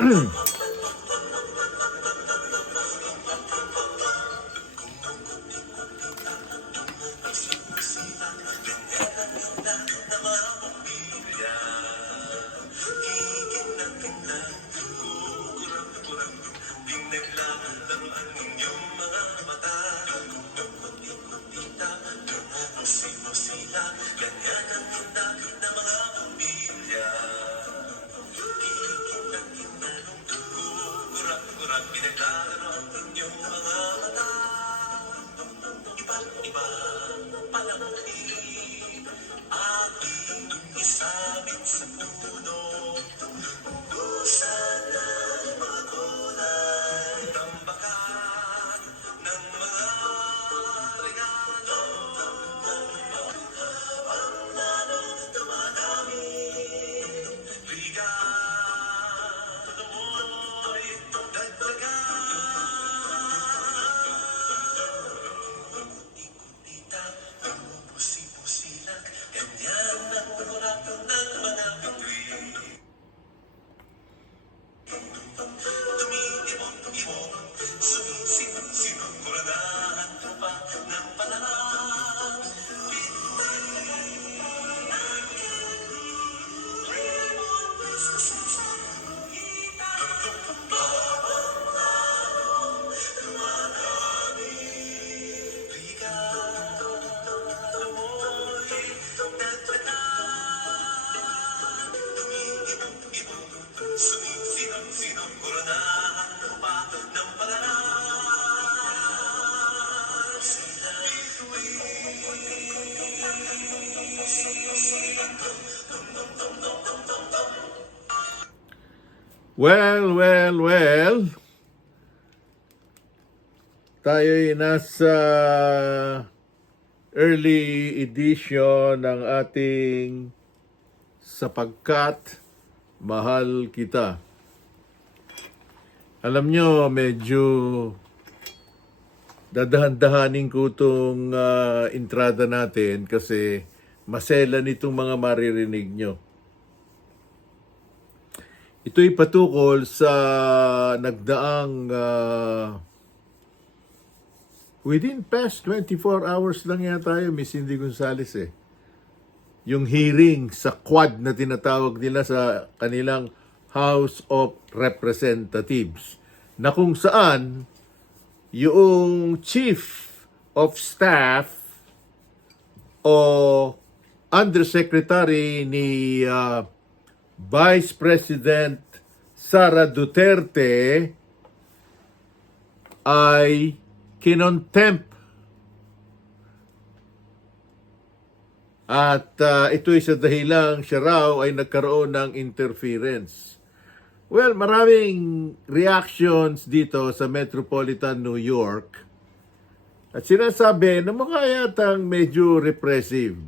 Well. Tayo'y nasa early edition ng ating Sapagkat Mahal Kita. Alam nyo, medyo dadahan-dahanin ko itong entrada natin kasi masela nitong mga maririnig nyo. Ito'y patukol sa nagdaang within past 24 hours lang yata tayo, Miss Cindy Gonzales yung hearing sa Quad na tinatawag nila sa kanilang House of Representatives na kung saan yung Chief of Staff o Undersecretary ni Vice President Sara Duterte ay kinontempt. At ito'y sa dahilang siya raw ay nagkaroon ng interference. Well, maraming reactions dito sa Metropolitan New York. At sinasabi na mukha yatang medyo repressive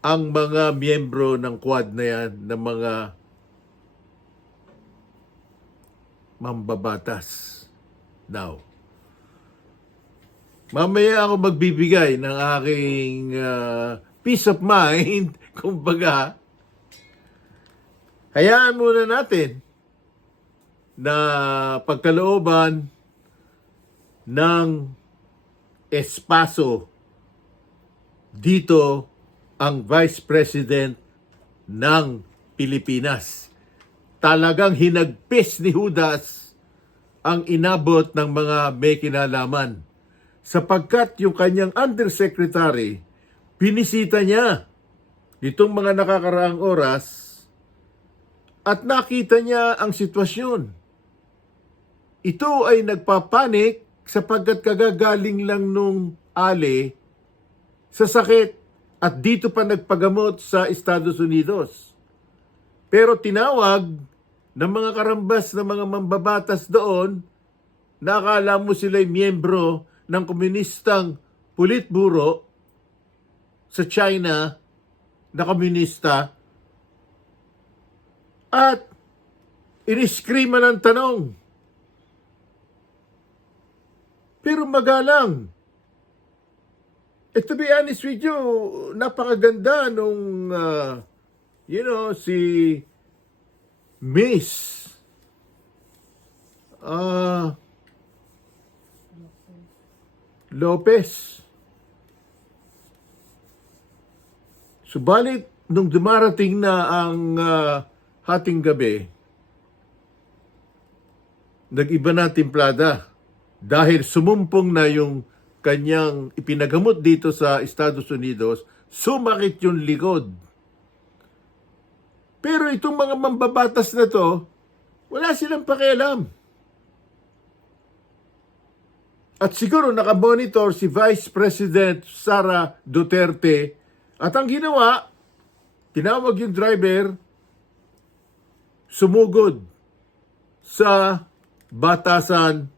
ang mga miyembro ng Quad na yan, ng mga mambabatas. Now, mamaya ako magbibigay ng aking peace of mind, kumbaga, hayaan muna natin na pagkalooban ng espaso dito ang Vice President ng Pilipinas. Talagang hinagpis ni Judas ang inabot ng mga may kinalaman. Sapagkat yung kanyang undersecretary, binisita niya nitong mga nakakaraang oras at nakita niya ang sitwasyon. Ito ay nagpapanik sapagkat kagagaling lang nung Ali sa sakit at dito pa nagpagamot sa Estados Unidos. Pero tinawag ng mga karambas na mga mambabatas doon na akala mo sila'y miyembro ng komunistang Politburo sa China na komunista at iniskriman ng tanong. Pero magalang. To be honest with you, napakaganda nung, si Miss Lopez. Subalit, nung dumarating na ang hating gabi, nag-iba na timplada dahil sumumpong na yung kanyang ipinagamot dito sa Estados Unidos, sumakit yung likod. Pero itong mga mambabatas na to, wala silang pakialam. At siguro nakamonitor si Vice President Sara Duterte at ang ginawa, tinawag yung driver, sumugod sa batasan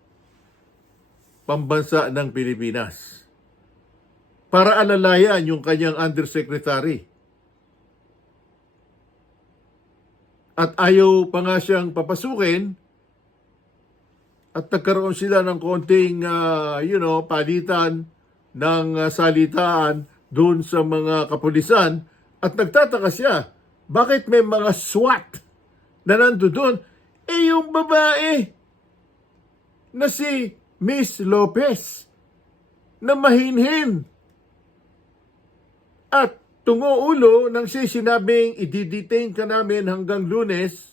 pambansa ng Pilipinas para alalayan yung kanyang undersecretary. At ayaw pa nga siyang papasukin at nagkaroon sila ng konting, palitan ng salitaan doon sa mga kapulisan at nagtataka siya, bakit may mga SWAT na nandoon? Yung babae na si Miss Lopez na mahinhin at tungo ulo nang siya sinabing i-detain ka namin hanggang Lunes,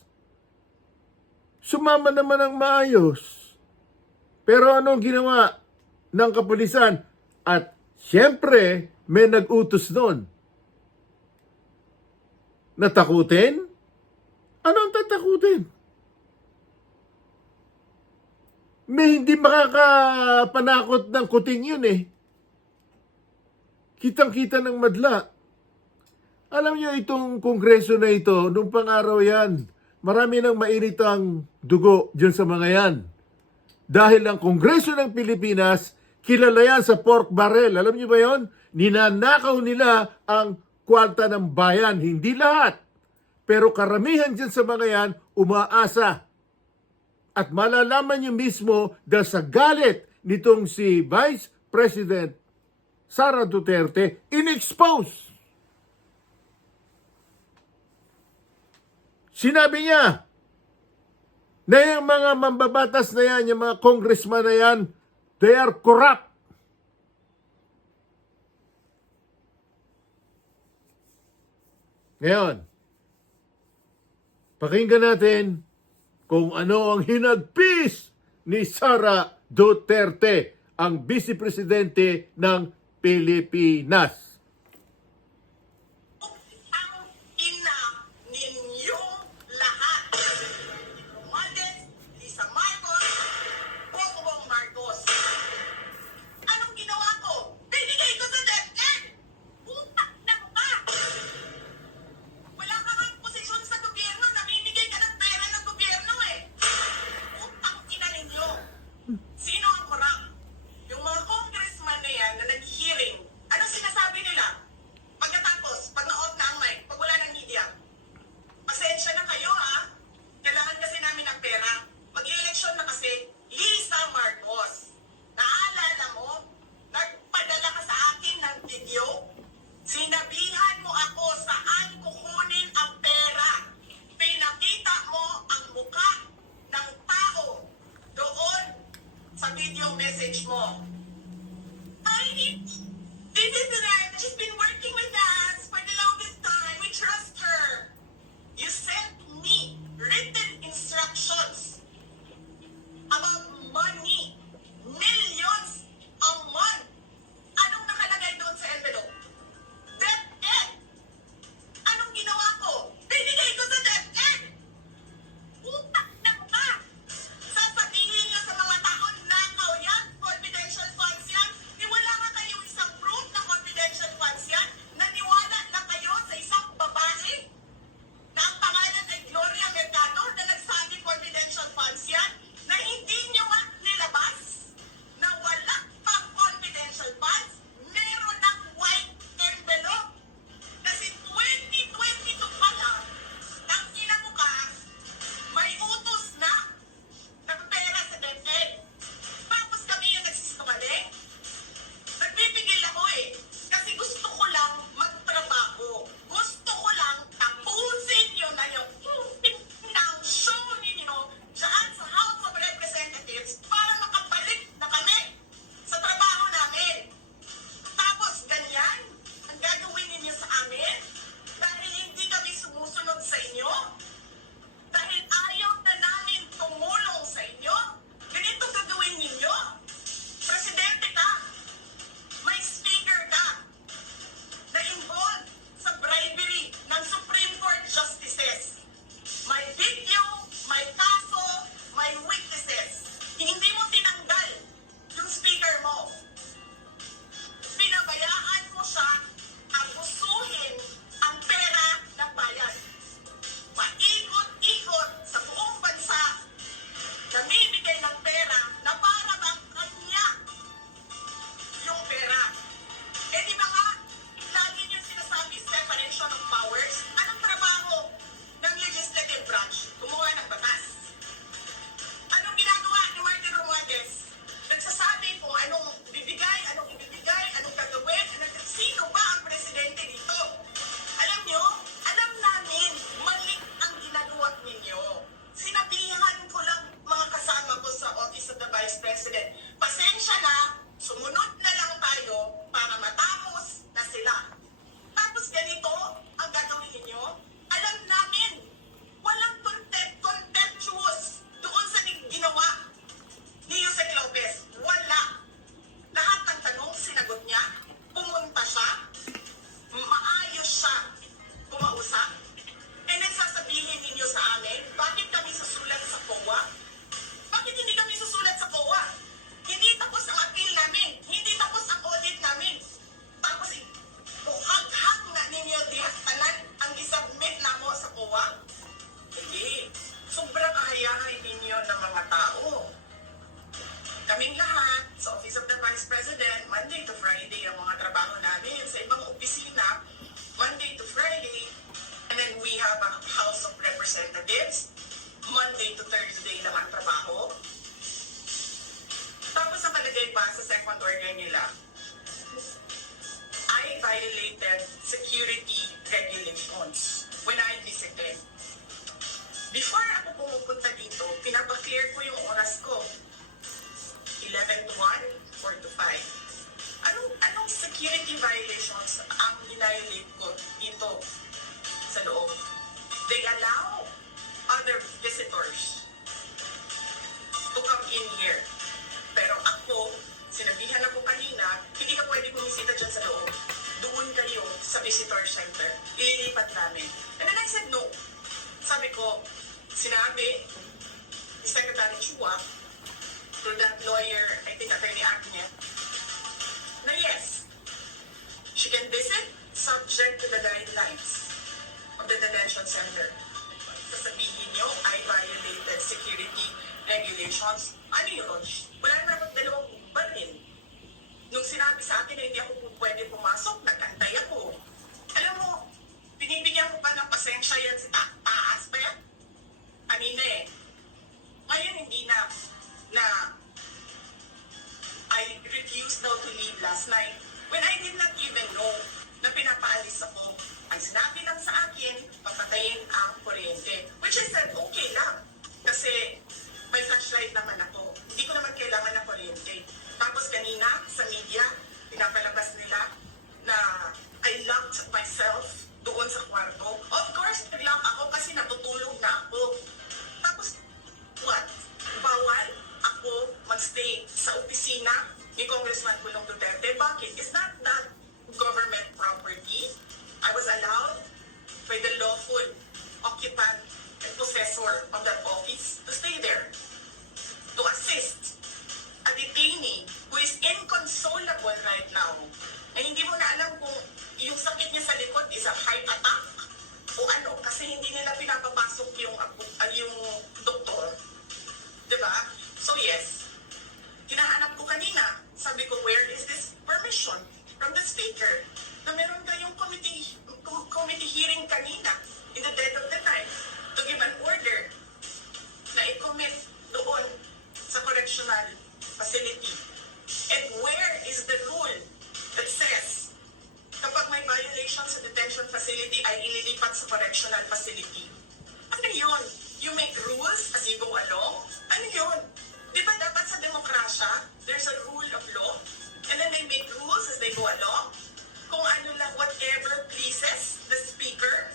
sumama naman ang maayos. Pero anong ginawa ng kapulisan? At siyempre, may nag-utos doon. Natakutin? Anong tatakutin? May hindi makakapanakot ng kuting yun eh. Kitang-kita ng madla. Alam niyo itong kongreso na ito, nung pang-araw yan, marami nang mainit ang dugo dyan sa mga yan. Dahil ang Kongreso ng Pilipinas, kilala yan sa pork barrel. Alam niyo ba yon? Ninanakaw nila ang kwarta ng bayan. Hindi lahat. Pero karamihan dyan sa mga yan, umaasa. At malalaman niyo mismo dahil sa galit nitong si Vice President Sara Duterte, in-expose. Sinabi niya, na yung mga mambabatas na yan, yung mga congressman na yan, they are corrupt. Ngayon, pakinggan natin kung ano ang hinagpis ni Sara Duterte, ang Vice Presidente ng Pilipinas. Sino ang korap? Yung mga congressman na yan na nag-hearing, ano sinasabi have a House of Representatives. Monday to Thursday lang ang trabaho. Tapos nakalagay pa sa second order nila, I violated security regulations when I visited. Before ako pumupunta dito, pinapaklear ko yung oras ko. 11 to 1, 4 to 5. Anong security violations ang violate ko dito sa loob? They allow other visitors to come in here. Pero ako, sinabihan ako kanina, hindi ka pwede bumisita dyan sa loob. Doon kayo sa visitor center. Ililipat namin. And then I said no. Sabi ko, sinabi ni Secretary Chua to that lawyer, I think Attorney Agnes, na yes, she can visit subject to the guidelines of the detention center. Sasabihin nyo, I violated security regulations. Ano yun? Wala naman dalawang baril. Nung sinabi sa akin na hindi ako pwede pumasok, nagkantay ako. Alam mo, binibigyan ko pa ng pasensya yan sa taas pa yan. Kanina eh. Ngayon hindi na I refused now to leave last night when I did not even know na pinapaalis ako. Ang sinabi lang sa akin, papatayin ang kuryente. Which I said, okay lang. Kasi may flashlight naman ako. Hindi ko naman kailangan ng kuryente. Tapos kanina, sa media, pinapalabas nila na I locked myself doon sa kwarto. Of course, nag-lock ako kasi natutulog na ako. Tapos, what? Bawal ako magstay sa opisina ni Congressman Pulong Duterte. Bakit? Is not that government property? I was allowed by the lawful occupant and possessor of that office to stay there, to assist a detainee who is inconsolable right now. Na hindi mo na alam kung yung sakit niya sa likod is a heart attack o ano, kasi hindi nila pinapapasok yung doktor. Diba? So yes, hinahanap ko kanina, sabi ko, where is this permission from the speaker na meron kayong committee hearing kanina in the dead of the night to give an order na i-commit doon sa correctional facility. And where is the rule that says kapag may violation sa detention facility ay ililipat sa correctional facility? Ano yun? You make rules as you go along? Ano yun? Di ba dapat sa demokrasya, there's a rule of law, and then they make rules as they go along? Kung ano lang, whatever pleases the speaker,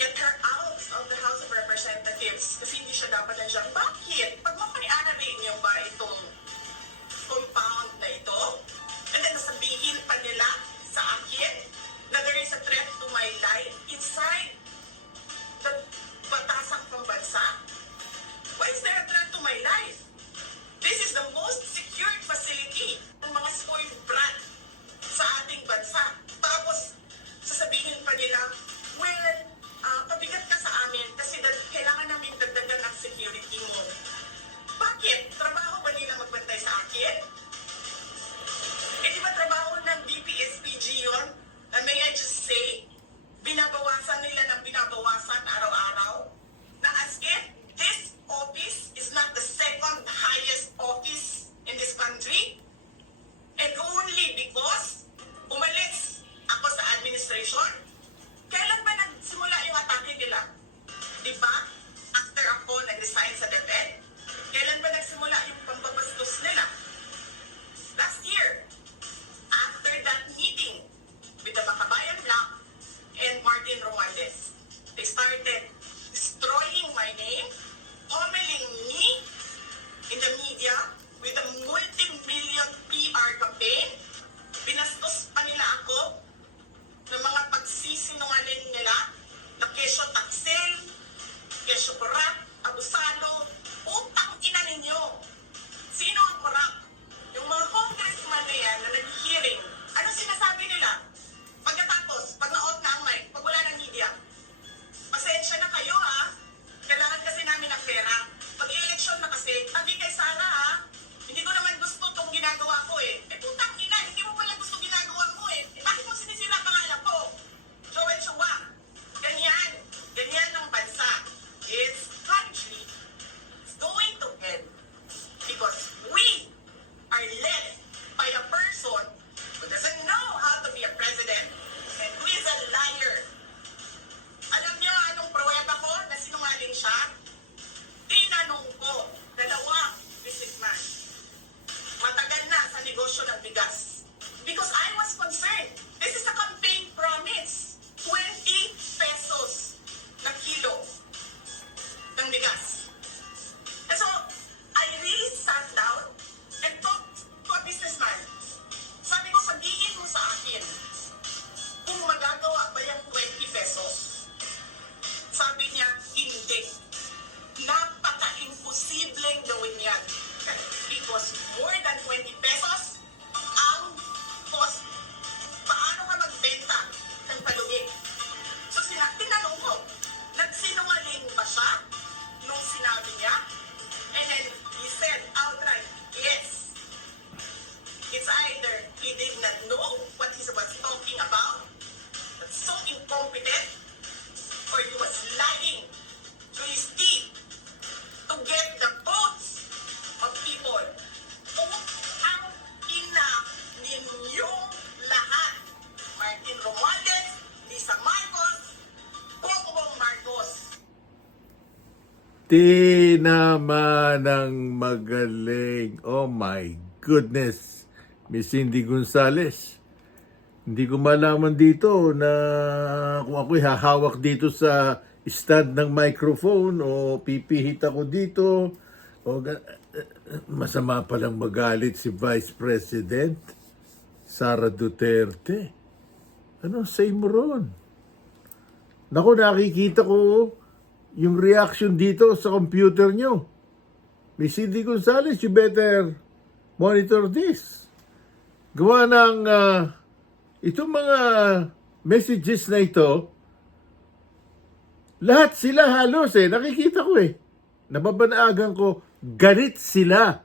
get her out of the House of Representatives kasi hindi siya dapat nandiyan. Bakit? Pag mapay-ari niyo ba itong compound na ito, and then nasabihin pa nila sa akin na there is a threat to my life inside the batasang pambansa? Why is there a threat to my life? This is the most secured facility ng mga spoiled brat sa ating bansa. Tapos, sasabihin pa nila, well, pabigat ka sa amin kasi kailangan namin dagdagan ang security mo. Bakit? Trabaho ba nila magbantay sa akin? Eh di ba trabaho ng DPSPG yun? And may I just say, binabawasan nila ng binabawasan araw-araw na as if this office is not the second highest office in this country, and only because umalis ako sa administration. Kailan ba nagsimula yung atake nila? Diba? After ako nag-resign sa DepEd, kailan ba nagsimula yung pambabastos nila? Last year. After that meeting with the Makabayan Black and Martin Romualdez, they started destroying my name, humiliating me in the media with a multi-million PR campaign. Binastos pa nila ako ng mga pagsisinungaling nila na kesyo taksil, kesyo korap, abusado, utang ina ninyo. Sino ang korap? Yung mga congressman na yan na nag-hearing, ano sinasabi nila? Pagkatapos, pag na-out na ang mic, pag wala ng media, pasensya na kayo ha, kailangan kasi namin ng pera. Pag-eleksyon na kasi, tabi kay Sara ha, hindi ko naman gusto itong ginagawa ko eh. Eh putang ina, hindi mo pala gusto ginagawa mo eh. Bakit mo sinisira pangalan ko? Joel Chua. Ganyan. Ganyan ang Tinaman ng magaling. Oh my goodness. Miss Cindy Gonzales. Hindi ko malaman dito na kung ako'y hahawak dito sa stand ng microphone o pipihit ako dito o masama palang magalit si Vice President Sara Duterte. Ano say mo ron? Naku, nakikita ko yung reaction dito sa computer nyo. Miss Cindy Gonzales, you better monitor this. Gawa ng itong mga messages na ito, lahat sila halos nakikita ko nababanagan ko, galit sila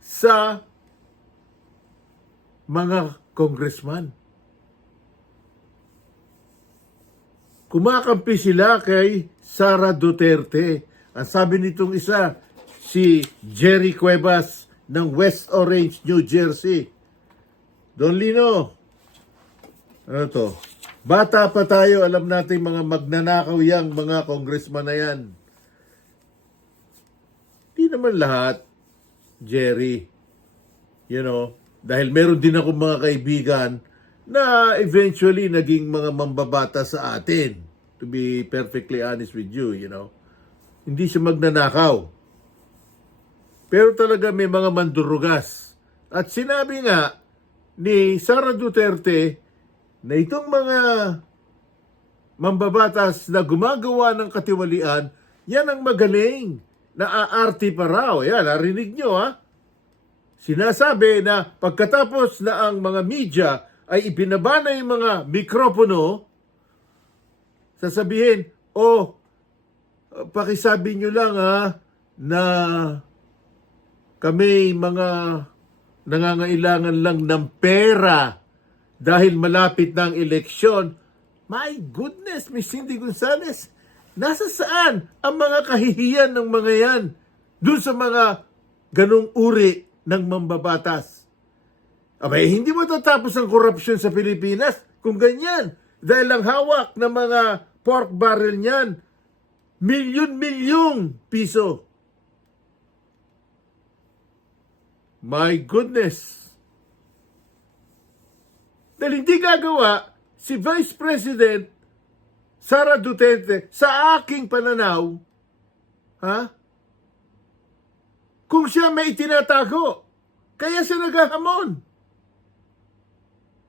sa mga congressman. Kumakampi sila kay Sara Duterte. Ang sabi nitong isa, si Jerry Cuevas ng West Orange, New Jersey. Don Lino, ano to? Bata pa tayo, alam natin mga magnanakaw yang mga congressman na yan. Di naman lahat, Jerry. You know, dahil meron din ako mga kaibigan na eventually naging mga mambabata sa atin. To be perfectly honest with you, you know. Hindi siya magnanakaw. Pero talaga may mga mandurugas. At sinabi nga ni Sara Duterte na itong mga mambabatas na gumagawa ng katiwalian, yan ang magaling. Naaarti pa raw. Yan, narinig nyo ha. Sinasabi na pagkatapos na ang mga media ay ibinaba na yung mga mikropono, sasabihin, pakisabi nyo lang na kami mga nangangailangan lang ng pera dahil malapit na ang eleksyon. My goodness, Miss Cindy Gonzales, nasa saan ang mga kahihiyan ng mga yan dun sa mga ganong uri ng mambabatas? Abay, hindi mo tatapos ang korupsyon sa Pilipinas kung ganyan. Dahil ang hawak ng mga pork barrel niyan, milyon-milyong piso. My goodness. Dahil hindi gagawa si Vice President Sara Duterte sa aking pananaw, kung siya may itinatago, kaya siya naghahamon.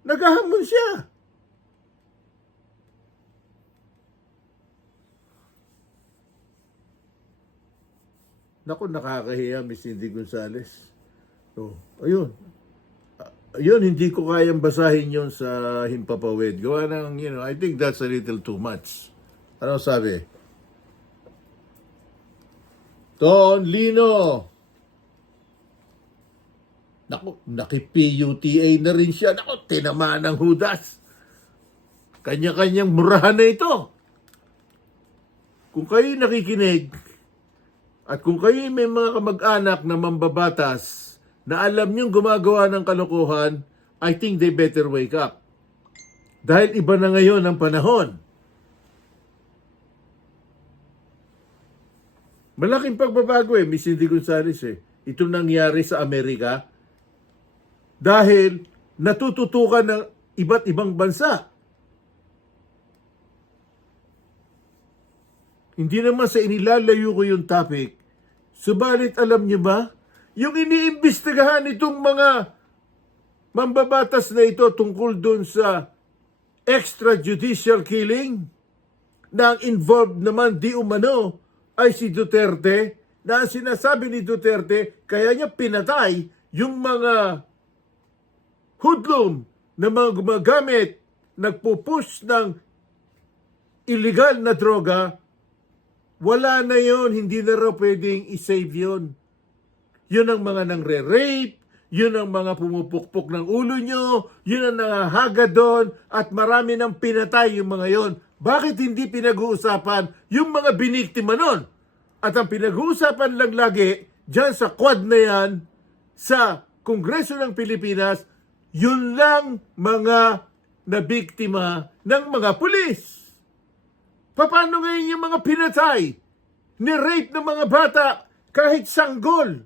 Naghahamon siya. Naku, nakakahiya, Miss Cindy Gonzales. So, ayun. Ayun, hindi ko kayang basahin yon sa himpapawid. Gawa ng, I think that's a little too much. Ano sabi? Don Lino. Naku, naki-PUTA na rin siya. Naku, tinamaan ng hudas. Kanya-kanyang murahan na ito. Kung kayo nakikinig, at kung kayo may mga kamag-anak na mambabatas na alam niyong gumagawa ng kalokohan, I think they better wake up. Dahil iba na ngayon ang panahon. Malaking pagbabago Miss Cindy Gonzales Ito nangyari sa Amerika dahil natututukan ng iba't ibang bansa. Hindi naman sa inilalayo ko yung topic. Subalit alam niyo ba, yung iniimbestigahan itong mga mambabatas na ito tungkol dun sa extrajudicial killing na ang involved naman di umano ay si Duterte, na ang sinasabi ni Duterte kaya niya pinatay yung mga hoodlum na mga gumagamit, nagpupush ng illegal na droga. Wala na yon, hindi na raw pwedeng isave yun. Yun ang mga nangre-rape, yun ang mga pumupukpok ng ulo nyo, yun ang nangahaga doon, at marami nang pinatay yung mga yon. Bakit hindi pinag-uusapan yung mga biniktima nun? At ang pinag-uusapan lang lagi, dyan sa quad na yan, sa Kongreso ng Pilipinas, yun lang mga nabiktima ng mga pulis. Paano ngayon yung mga pinatay Ni-rape ng mga bata kahit sanggol.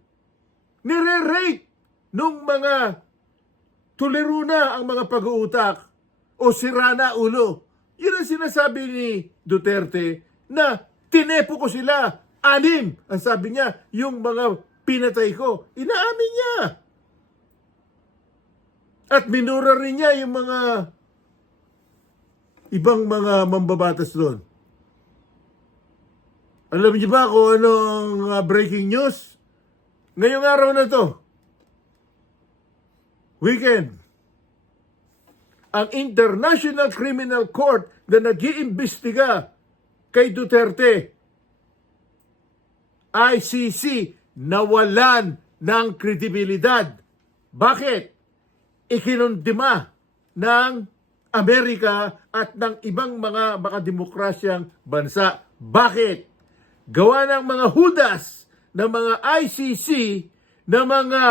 Nire-rape nung mga tuliro na ang mga pag-uutak o sira na ulo. Yun ang sinasabi ni Duterte na tinepo ko sila. 6 ang sabi niya, yung mga pinatay ko. Inaamin niya. At minura rin niya yung mga ibang mga mambabatas doon. Alam niyo ba kung anong breaking news? Ngayong araw na to, weekend, ang International Criminal Court na nag-iimbestiga kay Duterte, ICC, nawalan ng kredibilidad. Bakit? Ikinundima ng Amerika at ng ibang mga makademokrasyang bansa. Bakit? Gawa ng mga hudas ng mga ICC, ng mga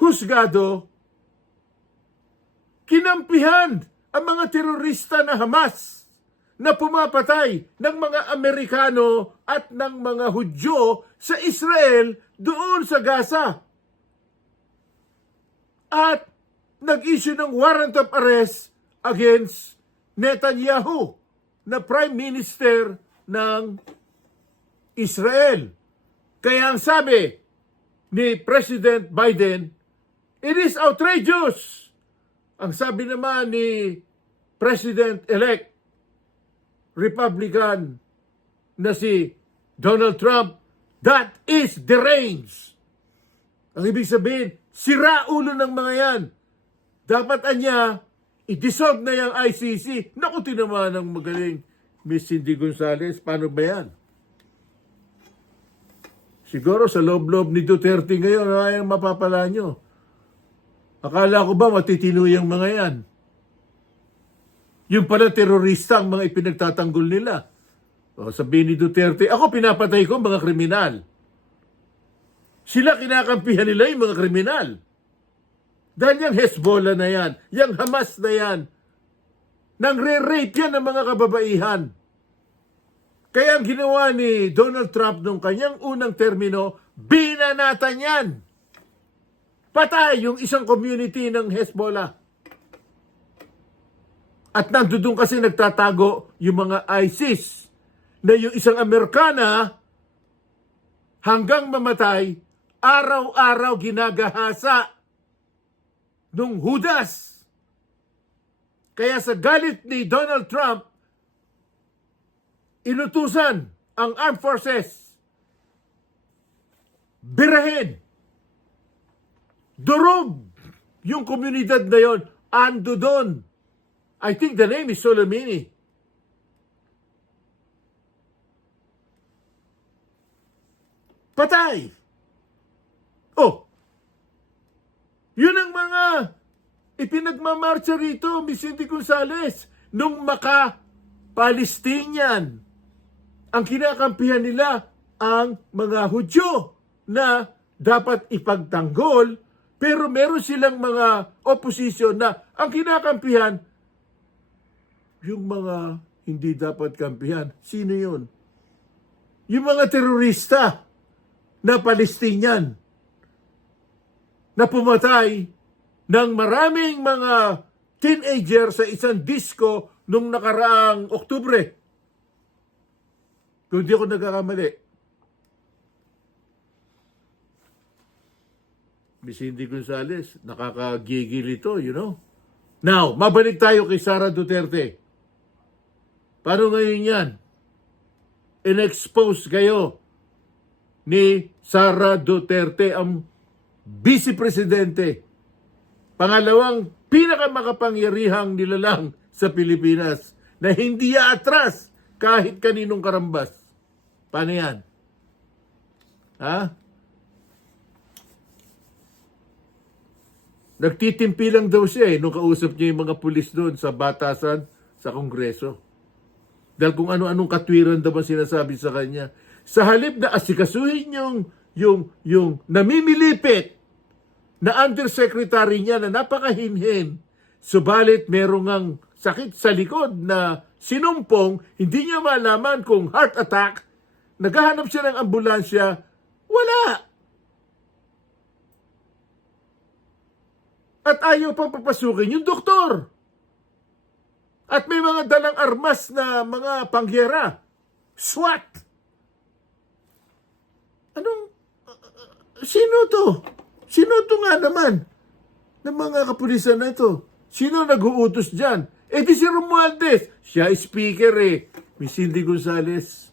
husgado, kinampihan ang mga terorista na Hamas na pumapatay ng mga Amerikano at ng mga Hudyo sa Israel doon sa Gaza. At nag-issue ng warrant of arrest against Netanyahu na Prime Minister ng Israel. Kaya ang sabi ni President Biden, it is outrageous. Ang sabi naman ni President-elect Republican na si Donald Trump, that is deranged. Ang ibig sabihin, sira ulo ng mga yan. Dapat anya, i-dissolve na yung ICC. Naku, tinamaan ng magaling Miss Cindy Gonzales. Paano ba yan? Siguro sa loob-loob ni Duterte ngayon, ay ang mapapala nyo. Akala ko ba matitino yung mga yan? Yung pala terorista ang mga ipinagtatanggol nila. O, sabihin ni Duterte, ako pinapatay ko mga kriminal. Sila kinakampihan nila yung mga kriminal. Dahil yung Hezbollah na yan, yung Hamas na yan, nangre-rape yan ng mga kababaihan. Kaya ang ginawa ni Donald Trump nung kanyang unang termino, binanatan yan. Patay yung isang community ng Hezbollah. At nandoon kasi nagtatago yung mga ISIS na yung isang Amerikana hanggang mamatay, araw-araw ginagahasa nung hudas. Kaya sa galit ni Donald Trump, inutusan ang armed forces, birahin, durog yung komunidad na yon, ando doon. I think the name is Soleimani. Patay. Oh, yun ang mga ipinagmamarcha rito, Miss Cindy Gonzales, nung maka-Palestinian. Ang kinakampihan nila ang mga Hudyo na dapat ipagtanggol, pero meron silang mga opposition na ang kinakampihan, yung mga hindi dapat kampihan. Sino yun? Yung mga terorista na Palestinian na pumatay ng maraming mga teenager sa isang disco nung nakaraang Oktubre. Kung di ako nagkakamali. Miss Cindy Gonzales, nakakagigil ito, you know? Now, mabalik tayo kay Sara Duterte. Paano ngayon yan? In-expose kayo ni Sara Duterte, ang Vice Presidente, pangalawang pinakamakapangyarihang nilalang sa Pilipinas na hindi atras kahit kaninong karambas. Paano yan? Ha? Nagtitimpi lang daw siya nung kausap niya yung mga pulis doon sa batasan sa Kongreso. Dahil kung ano-anong katwiran daw ang sinasabi sa kanya. Sa halip na asikasuhin yung namimilipit na undersecretary niya na napakahinhin, subalit merong ang sakit sa likod na sinumpong, hindi niya malaman kung heart attack, Naghahanap siya ng ambulansya, wala. At ayaw pang papasukin yung doktor. At may mga dalang armas na mga pangyera. SWAT. Sino to? Sino to nga naman? Ng mga kapulisan na ito. Sino nag-uutos dyan? Di si Romualdez. Siya speaker Miss Cindy Gonzales.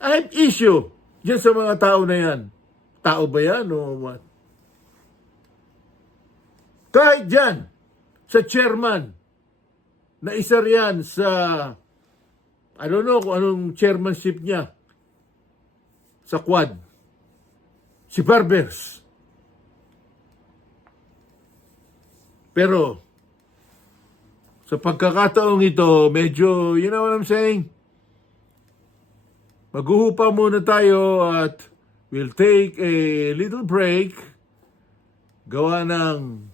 I have issue dyan sa mga tao na yan. Tao ba yan o what? Kahit dyan, sa chairman, na isa riyan sa, I don't know kung anong chairmanship niya, sa Quad, si Barbers. Pero, sa pagkakataong ito, medyo, you know what I'm saying? Maghuhupa muna tayo at we'll take a little break. Gawa ng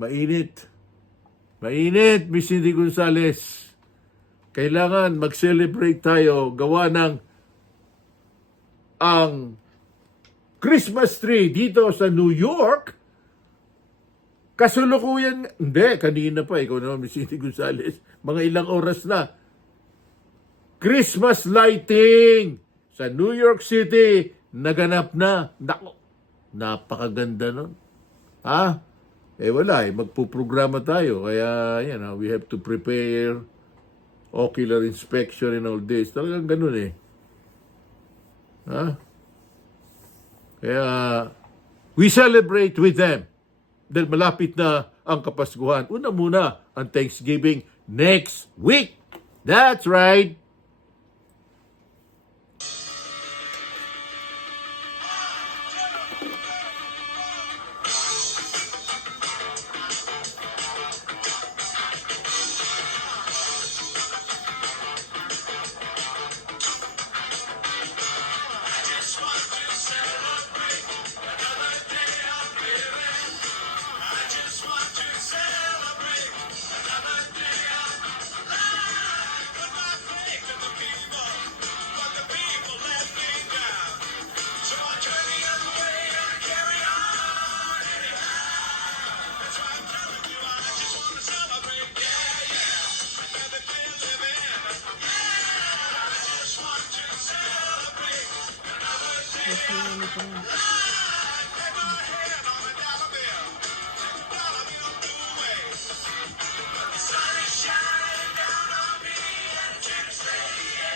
mainit. Mainit, Miss Cindy Gonzales. Kailangan mag-celebrate tayo. Gawa ng ang Christmas tree dito sa New York. Kasulukuyan, hindi, kanina pa, ikaw naman, Miss Cindy Gonzales. Mga ilang oras na. Christmas lighting sa New York City. Naganap na. Nako, napakaganda nun. Ha? Wala magpuprograma tayo. Kaya, we have to prepare ocular inspection and all this. Talagang ganun Ha? Kaya, we celebrate with them. Dahil malapit na ang Kapaskuhan. Una muna ang Thanksgiving next week. That's right.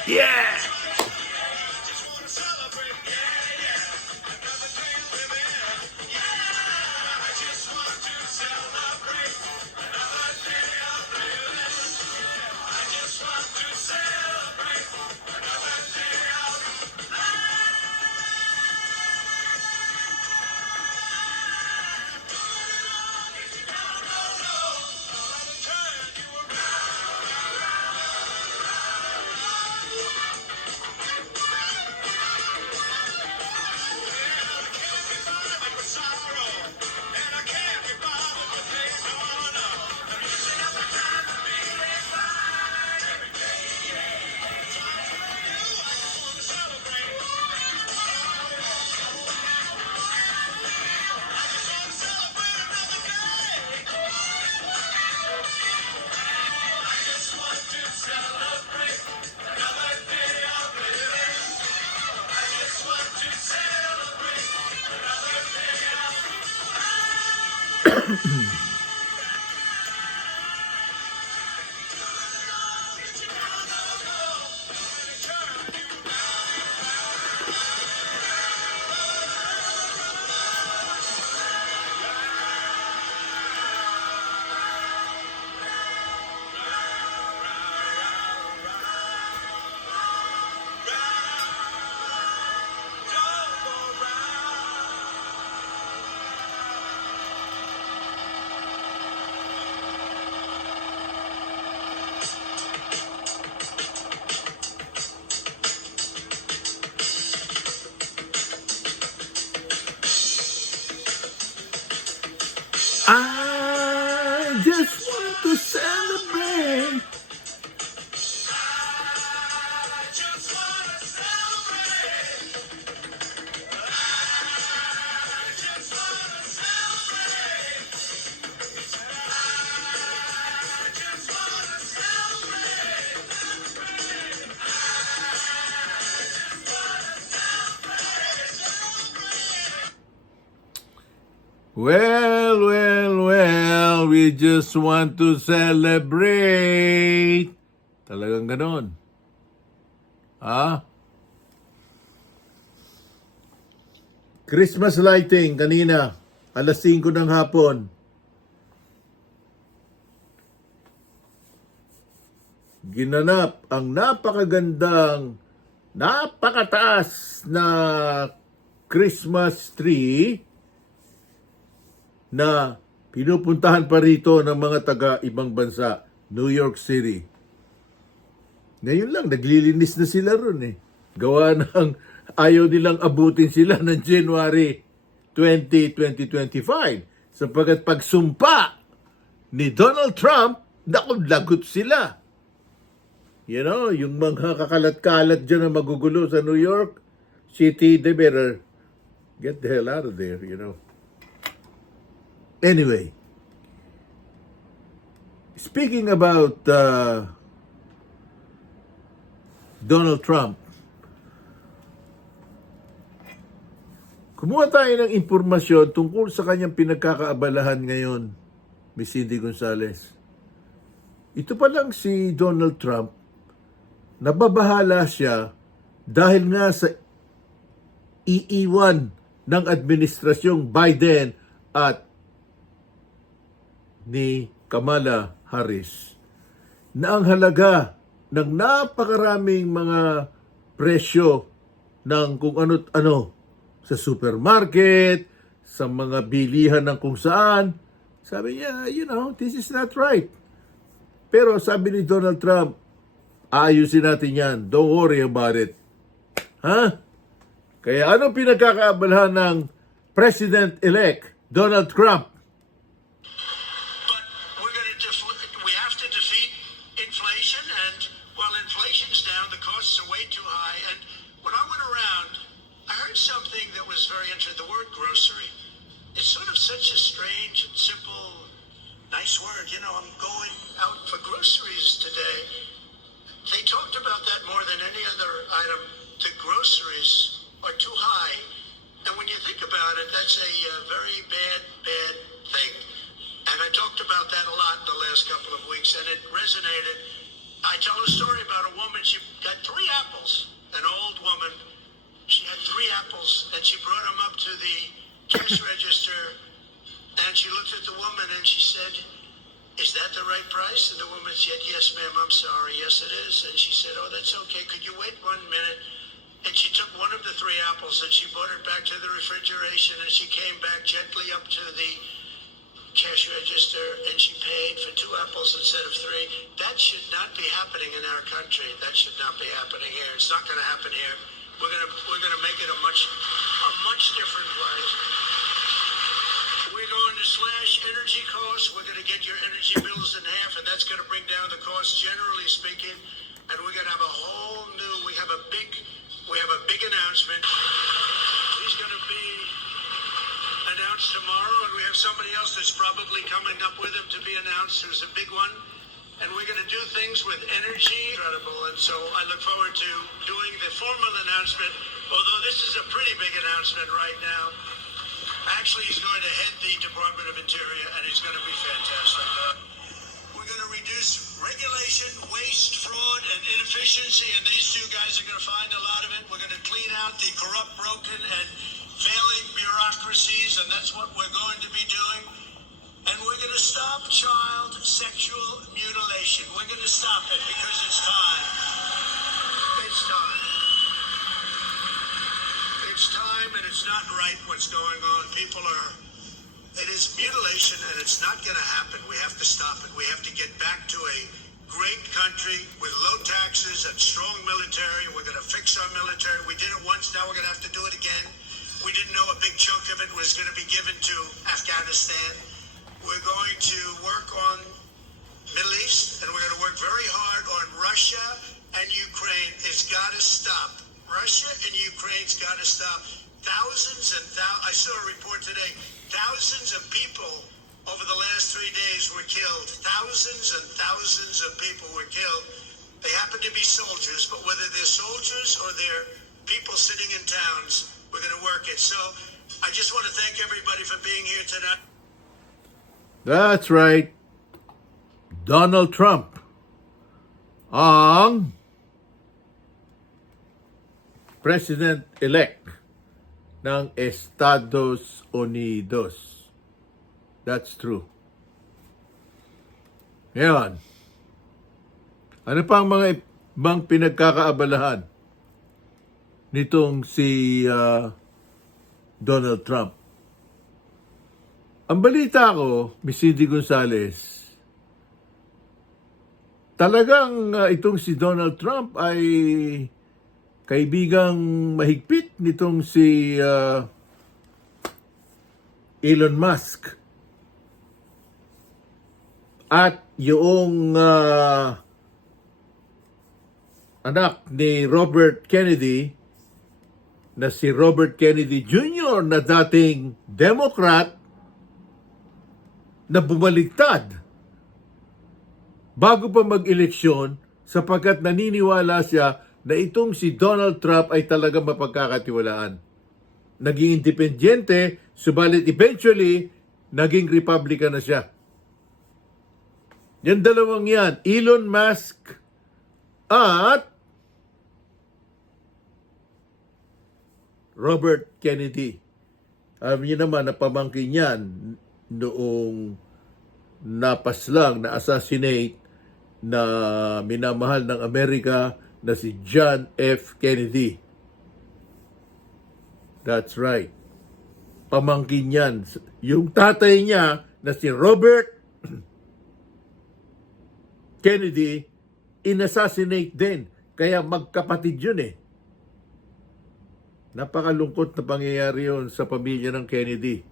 Yeah! Well, we just want to celebrate. Talagang ganon. Ha? Christmas lighting kanina, alas 5 ng hapon. Ginanap ang napakagandang, napakataas na Christmas tree na pinupuntahan pa rito ng mga taga ibang bansa, New York City. Ngayon lang, naglilinis na sila ron eh. Gawa ng ayaw nilang abutin sila ng January 20, 2025. Sapagkat pagsumpa ni Donald Trump, lagot sila. You know, yung mga kakalat-kalat dyan na magugulo sa New York City, they better get the hell out of there, you know. Anyway, speaking about Donald Trump, kumuha tayo ng impormasyon tungkol sa kanyang pinagkakaabalahan ngayon, Miss Cindy Gonzales. Ito pa lang si Donald Trump, nababahala siya dahil nga sa iiwan ng administrasyong Biden at ni Kamala Harris na ang halaga ng napakaraming mga presyo ng kung ano't ano sa supermarket, sa mga bilihan ng kung saan. Sabi niya, you know, this is not right. Pero sabi ni Donald Trump, ayusin natin yan. Don't worry about it. Ha? Kaya anong pinagkakaabalahan ng President-elect Donald Trump? But we have to defeat inflation, and while inflation's down, the costs are way too high. And when I went around, I heard something that was very interesting. The word grocery. It's sort of such a strange and simple, nice word. You know, I'm going out for groceries today. They talked about that more than any other item. The groceries are too high. And when you think about it, that's a very bad thing. And I talked about that a lot the last couple of weeks, and it resonated. I tell a story about a woman, she got 3 apples, an old woman. She had 3 apples, and she brought them up to the cash register, and she looked at the woman, and she said, "Is that the right price?" And the woman said, "Yes, ma'am, I'm sorry. Yes, it is." And she said, "Oh, that's okay. Could you wait 1 minute?" And she took one of the 3 apples and she brought it back to the refrigeration, and she came back gently up to the cash register and she paid for 2 apples instead of 3. That should not be happening in our country. That should not be happening here. It's not going to happen here. We're gonna make it a much different place. We're going to slash energy costs. We're going to get your energy bills in half, and that's going to bring down the costs, generally speaking. And we're going to have a whole new. We have a big announcement. He's going to be announced tomorrow, and we have somebody else that's probably coming up with him to be announced. There's a big one. And we're going to do things with energy. Incredible. And so I look forward to doing the formal announcement, although this is a pretty big announcement right now. Actually, he's going to head the Department of Interior, and it's going to be fantastic. We're going to reduce regulation, waste, fraud, and inefficiency, and these 2 guys are going to find a lot of it. We're going to clean out the corrupt, broken, and failing bureaucracies, and that's what we're going to be doing. And we're going to stop child sexual mutilation. We're going to stop it because it's time. It's time. It's time, and it's not right what's going on. It is mutilation, and it's not going to happen. We have to stop it. We have to get back to a great country with low taxes and strong military. We're going to fix our military. We did it once, now we're going to have to do it again. We didn't know a big chunk of it was going to be given to Afghanistan. We're going to work on Middle East, and we're going to work very hard on Russia and Ukraine. It's got to stop. Russia and Ukraine's got to stop. I saw a report today. Thousands of people over the last 3 days were killed. Thousands and thousands of people were killed. They happen to be soldiers, but whether they're soldiers or they're people sitting in towns, we're going to work it. So I just want to thank everybody for being here tonight. That's right. Donald Trump ang President-elect ng Estados Unidos. That's true. Ngayon, ano pa ang mga ibang pinagkakaabalahan nitong si Donald Trump? Ang balita ko, Miss Cindy Gonzales, talagang itong si Donald Trump ay kaibigang mahigpit nitong si Elon Musk. At yung anak ni Robert Kennedy, na si Robert Kennedy Jr. na dating Democrat, na bumaliktad bago pa mag-eleksyon sapagkat naniniwala siya na itong si Donald Trump ay talagang mapagkakatiwalaan. Naging independyente, subalit eventually, naging Republican na siya. Yan dalawang yan, Elon Musk at Robert Kennedy. Alam niyo naman na pamangkin yan noong napaslang, na-assassinate, na minamahal ng Amerika na si John F. Kennedy. That's right. Pamangkin yan. Yung tatay niya na si Robert Kennedy, inassassinate din. Kaya magkapatid yun eh. Napakalungkot na pangyayari yun sa pamilya ng Kennedy.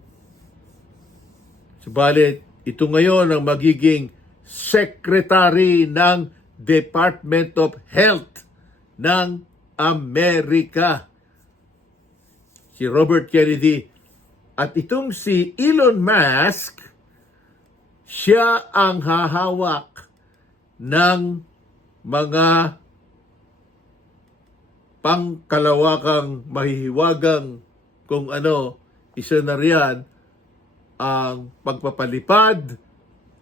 Subalit, ito ngayon ang magiging Secretary ng Department of Health ng Amerika. Si Robert Kennedy. At itong si Elon Musk, siya ang hahawak ng mga pangkalawakang mahihiwagang kung ano, isa na riyan ang pagpapalipad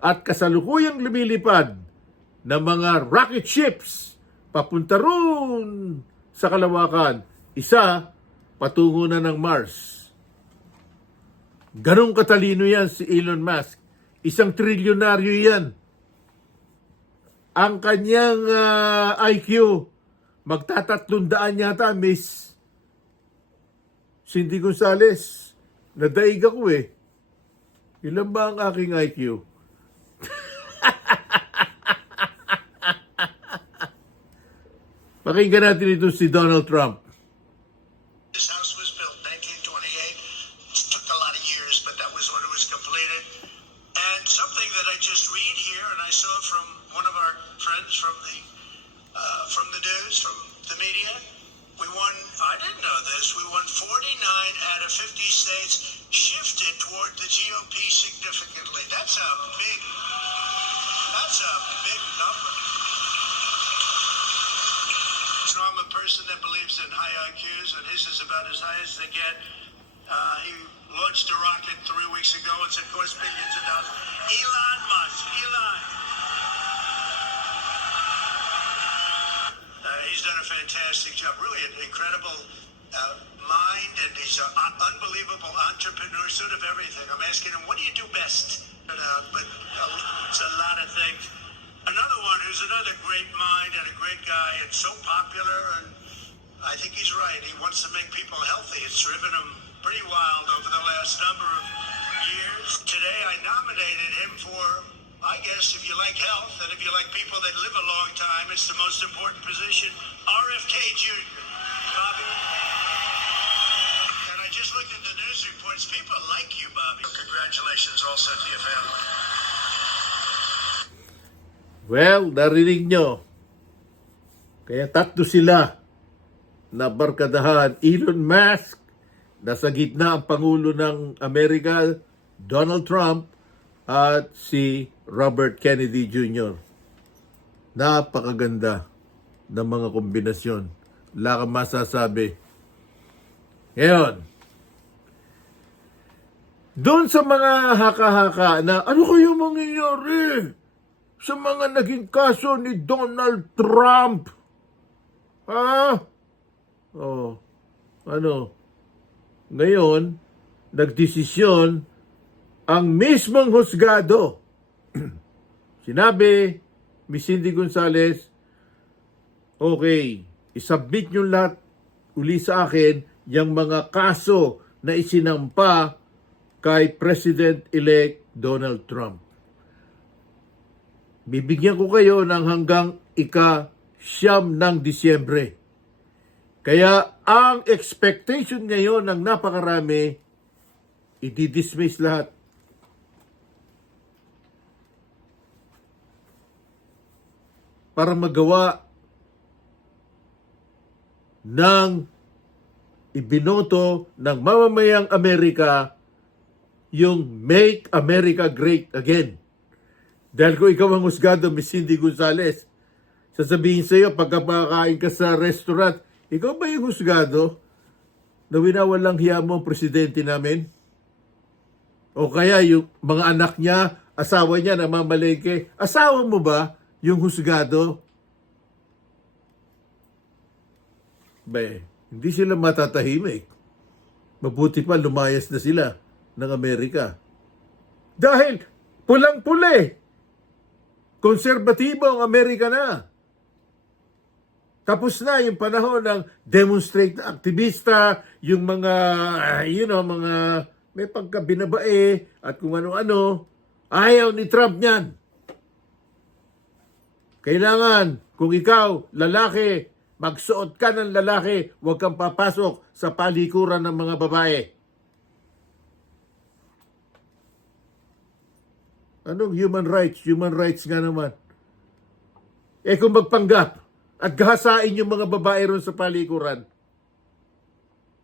at kasalukuyang lumilipad ng mga rocket ships papunta roon sa kalawakan. Isa, patungo na ng Mars. Ganong katalino yan si Elon Musk. Isang trilyonaryo yan. Ang kanyang IQ, magtatatlundaan yata, Miss Cindy Gonzales. Nadaig ako eh. Ilan ba ang aking IQ? Pakinggan natin ito si Donald Trump. This house was built 1928. It took a lot of years, but that was when it was completed. And something that I just read here, and I saw from one of our friends from the news, from the media, we won, I didn't know this, we won 49 out of 50 states, shifted toward the GOP significantly. That's a big number. So I'm a person that believes in high IQs, and his is about as high as they get. He launched a rocket 3 weeks ago. It's, of course, billions of dollars. Elon Musk. He's done a fantastic job. Really an incredible mind, and he's an unbelievable entrepreneur, sort of everything. I'm asking him, what do you do best? But it's a lot of things. Another one who's another great mind and a great guy and so popular, and I think he's right. He wants to make people healthy. It's driven him pretty wild over the last number of years. Today I nominated him for, I guess, if you like health and if you like people that live a long time, it's the most important position, RFK Jr. Bobby. And I just looked at the news reports. People like you, Bobby. Congratulations also to your family. Well, narinig nyo. Kaya tatlo sila na barkadahan. Elon Musk, nasa gitna ang Pangulo ng Amerika, Donald Trump, at si Robert Kennedy Jr. Napakaganda ng mga kombinasyon. Wala kang masasabi. Ngayon, Doon sa mga haka-haka na ano kaya mangyayari sa mga naging kaso ni Donald Trump? Ha? Oh, ano? Ngayon, nagdesisyon ang mismong husgado. Sinabi, Miss Cindy Gonzales, okay, isubmit nyo lahat uli sa akin yung mga kaso na isinampa kay President-elect Donald Trump. Bibigyan ko kayo ng hanggang ika-9 ng Disyembre. Kaya ang expectation ngayon ng napakarami, i-dismiss lahat. Para magawa ng ibinoto ng mamamayang Amerika yung Make America Great Again. Dahil kung ikaw ang husgado, Miss Cindy Gonzales, sasabihin sa iyo pagkapakain ka sa restaurant, ikaw ba yung husgado na winawalang hiya mo ang presidente namin? O kaya yung mga anak niya, asawa niya na mamalengke, asawa mo ba yung husgado? Hindi sila matatahimik. Mabuti pa lumayas na sila ng Amerika. Dahil pulang-puli, konserbatibo ang Amerika na. Tapos na yung panahon ng demonstrate na aktivista, yung mga, mga may pagkabinabae at kung ano-ano. Ayaw ni Trump niyan. Kailangan, kung ikaw, lalaki, magsuot ka ng lalaki, huwag kang papasok sa palikuran ng mga babae. Anong human rights? Human rights nga naman. Kung magpanggap at gahasain yung mga babae ron sa palikuran,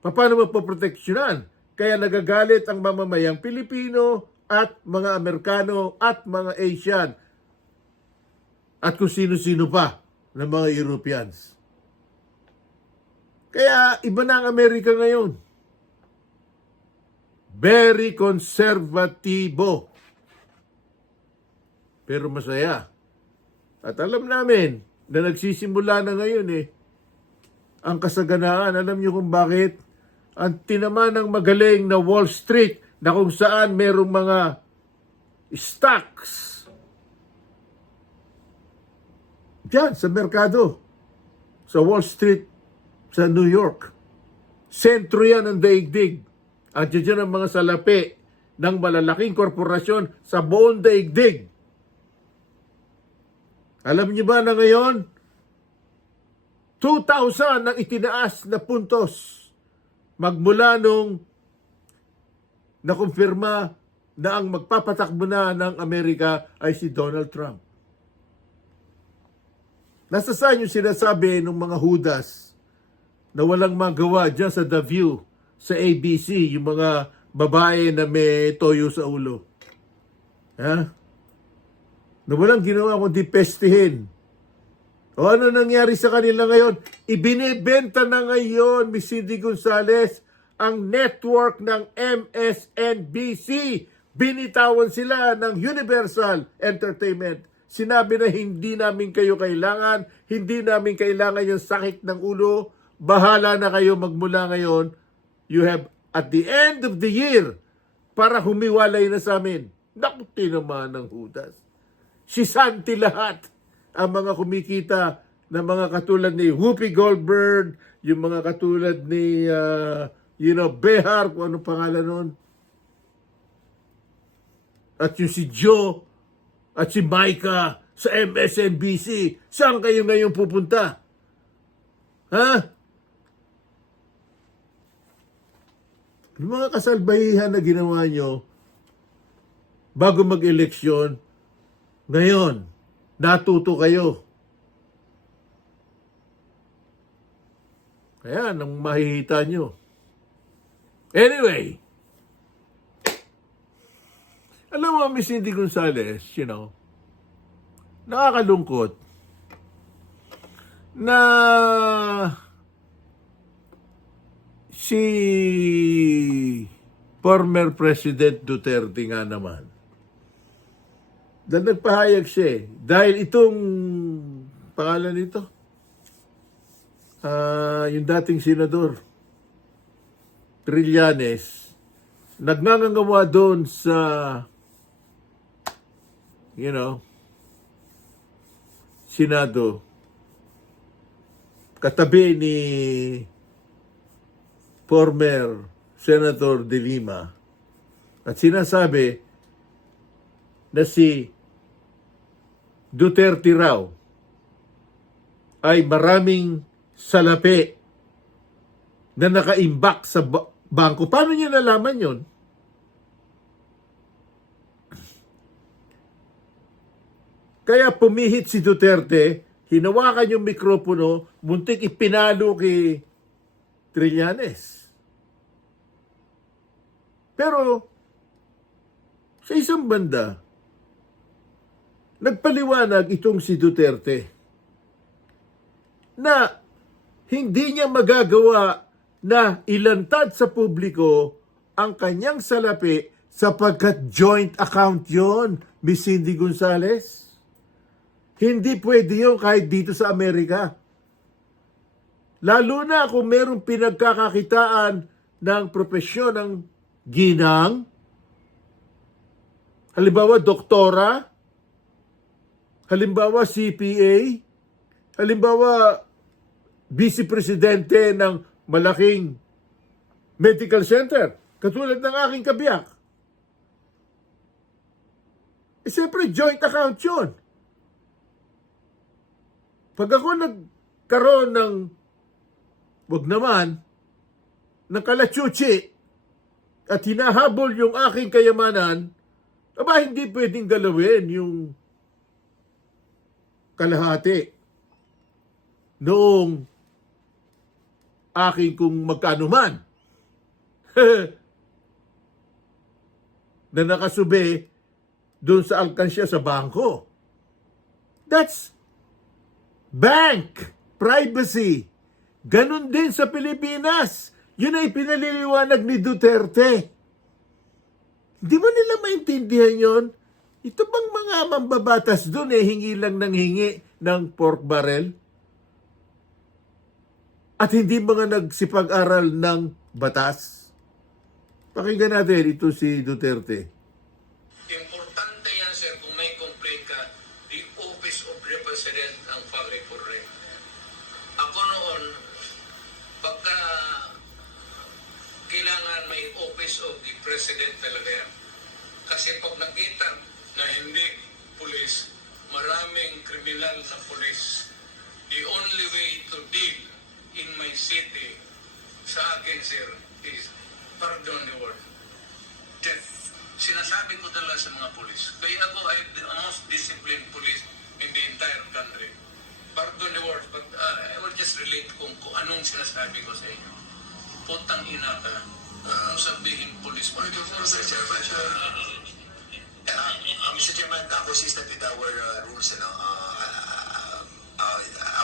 paano mapoproteksyonan? Kaya nagagalit ang mamamayang Pilipino at mga Amerikano at mga Asian at kung sino-sino pa ng mga Europeans. Kaya iba na ang Amerika ngayon. Very konserbatibo. Pero masaya. At alam namin na nagsisimula na ngayon ang kasaganaan. Alam niyo kung bakit? Ang tinaman ng magaling na Wall Street na kung saan merong mga stocks diyan sa merkado. Sa Wall Street, sa New York. Sentro yan ng daigdig. At dyan ang mga salapi ng malalaking korporasyon sa buong daigdig. Alam niyo ba na ngayon, 2,000 ang itinaas na puntos magmula nung nakumpirma na ang magpapatakbo na ng Amerika ay si Donald Trump. Nasa saan yung sinasabi ng mga hudas na walang magawa dyan sa The View, sa ABC, yung mga babae na may toyo sa ulo? Ha? Na walang ginawa kundi pestihin. O ano nangyari sa kanila ngayon? Ibinibenta na ngayon, Miss Cindy Gonzales, ang network ng MSNBC. Binitawan sila ng Universal Entertainment. Sinabi na hindi namin kayo kailangan, hindi namin kailangan yung sakit ng ulo. Bahala na kayo magmula ngayon. You have at the end of the year para humiwalay na sa amin. Naku, tinamaan ng hudas. Si Santi lahat ang mga kumikita na mga katulad ni Whoopi Goldberg, yung mga katulad ni Behar, kung anong pangalan nun. At yung si Joe at si Micah sa MSNBC. Saan kayo ngayon pupunta? Ha? Yung mga kasalbahihan na ginawa nyo bago mag-eleksyon, ngayon, natuto kayo. Kaya, nang mahihita nyo. Anyway, alam mo, Miss Cindy Gonzales, nakakalungkot na si former President Duterte nga naman. Dahil nagpahayag siya dahil itong pangalan nito, yung dating senador, Trillanes, nagngangawa doon sa, Senado, katabi ni former Senator De Lima, at sinasabi na si Duterte raw ay maraming salapi na nakaimbak sa bangko. Paano niya nalaman yon? Kaya pumihit si Duterte, hinawakan yung mikropono, muntik ipinalo kay Trillanes. Pero, sa isang banda, nagpaliwanag itong si Duterte na hindi niya magagawa na ilantad sa publiko ang kanyang salapi sapagkat joint account yon, Miss Cindy Gonzales. Hindi pwede yun kahit dito sa Amerika. Lalo na kung merong pinagkakakitaan ng propesyon ng ginang, halimbawa doktora, halimbawa CPA, halimbawa vice-presidente ng malaking medical center, katulad ng aking kabiyak. Siyempre, joint account yun. Pag ako nagkaroon ng, wag naman, ng kalachuchi at hinahabol yung aking kayamanan, aba, hindi pwedeng galawin yung kalahati noong aking kung magkano man na nakasube doon sa alkansya sa bangko. That's bank privacy. Ganon din sa Pilipinas. Yun ay pinaliliwanag ni Duterte. Di ba nila maintindihan yon? Ito bang mga mambabatas doon hingi lang ng hingi ng pork barrel? At hindi mga nagsipag-aral ng batas? Pakinggan natin ito si Duterte. Importante yan, sir, kung may complaint ka, the Office of Representative ang pag-report. Ako noon, pagka kailangan may Office of the President talaga yan. Kasi pag nakita na hindi pulis, maraming kriminal na pulis, the only way to deal in my city, sa akin, sir, is pardon the word. Sinasabi ko talaga sa mga pulis. Kaya ako ay the most disciplined police in the entire country. Pardon the word, but I will just relate kung anong sinasabi ko sa inyo. Putang ina ka. Anong sabihin pulis mo? Mr. Chairman, Mr. Chairman, consistent with our rules, a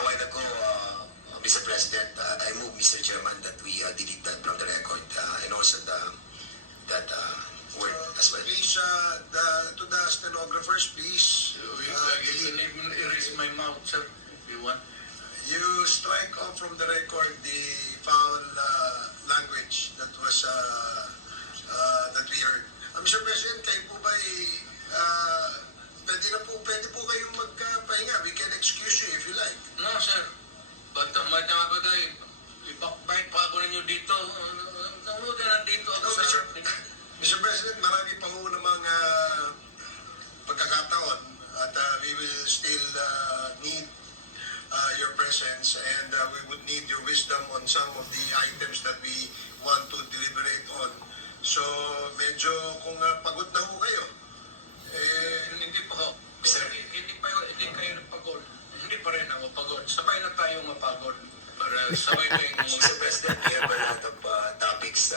while ago, Mr. President, I move, Mr. Chairman, that we delete that from the record and also that word as well. Please, to the stenographers, please, You can even erase my mouth, sir, if you want. you strike off from the record the foul language that was that we heard. Mr. President, kayo po ba pwede po kayong magpahinga. We can excuse you if you like. No, sir. Ba't ako dahil ibakbite pa ako ninyo dito. Namuda na dito ako No, sa... Mr. President, marami pa ho namang pagkakataon at we will still need your presence and we would need your wisdom on some of the items that we want to deliberate on. So, medyo kung pagod na ho kayo, Hindi pa ako. Hindi kayo napagod. Hindi pa rin ako pagod. Sabay na tayo mapagod. Para sabay na yung... Mr. President, we have a lot of topics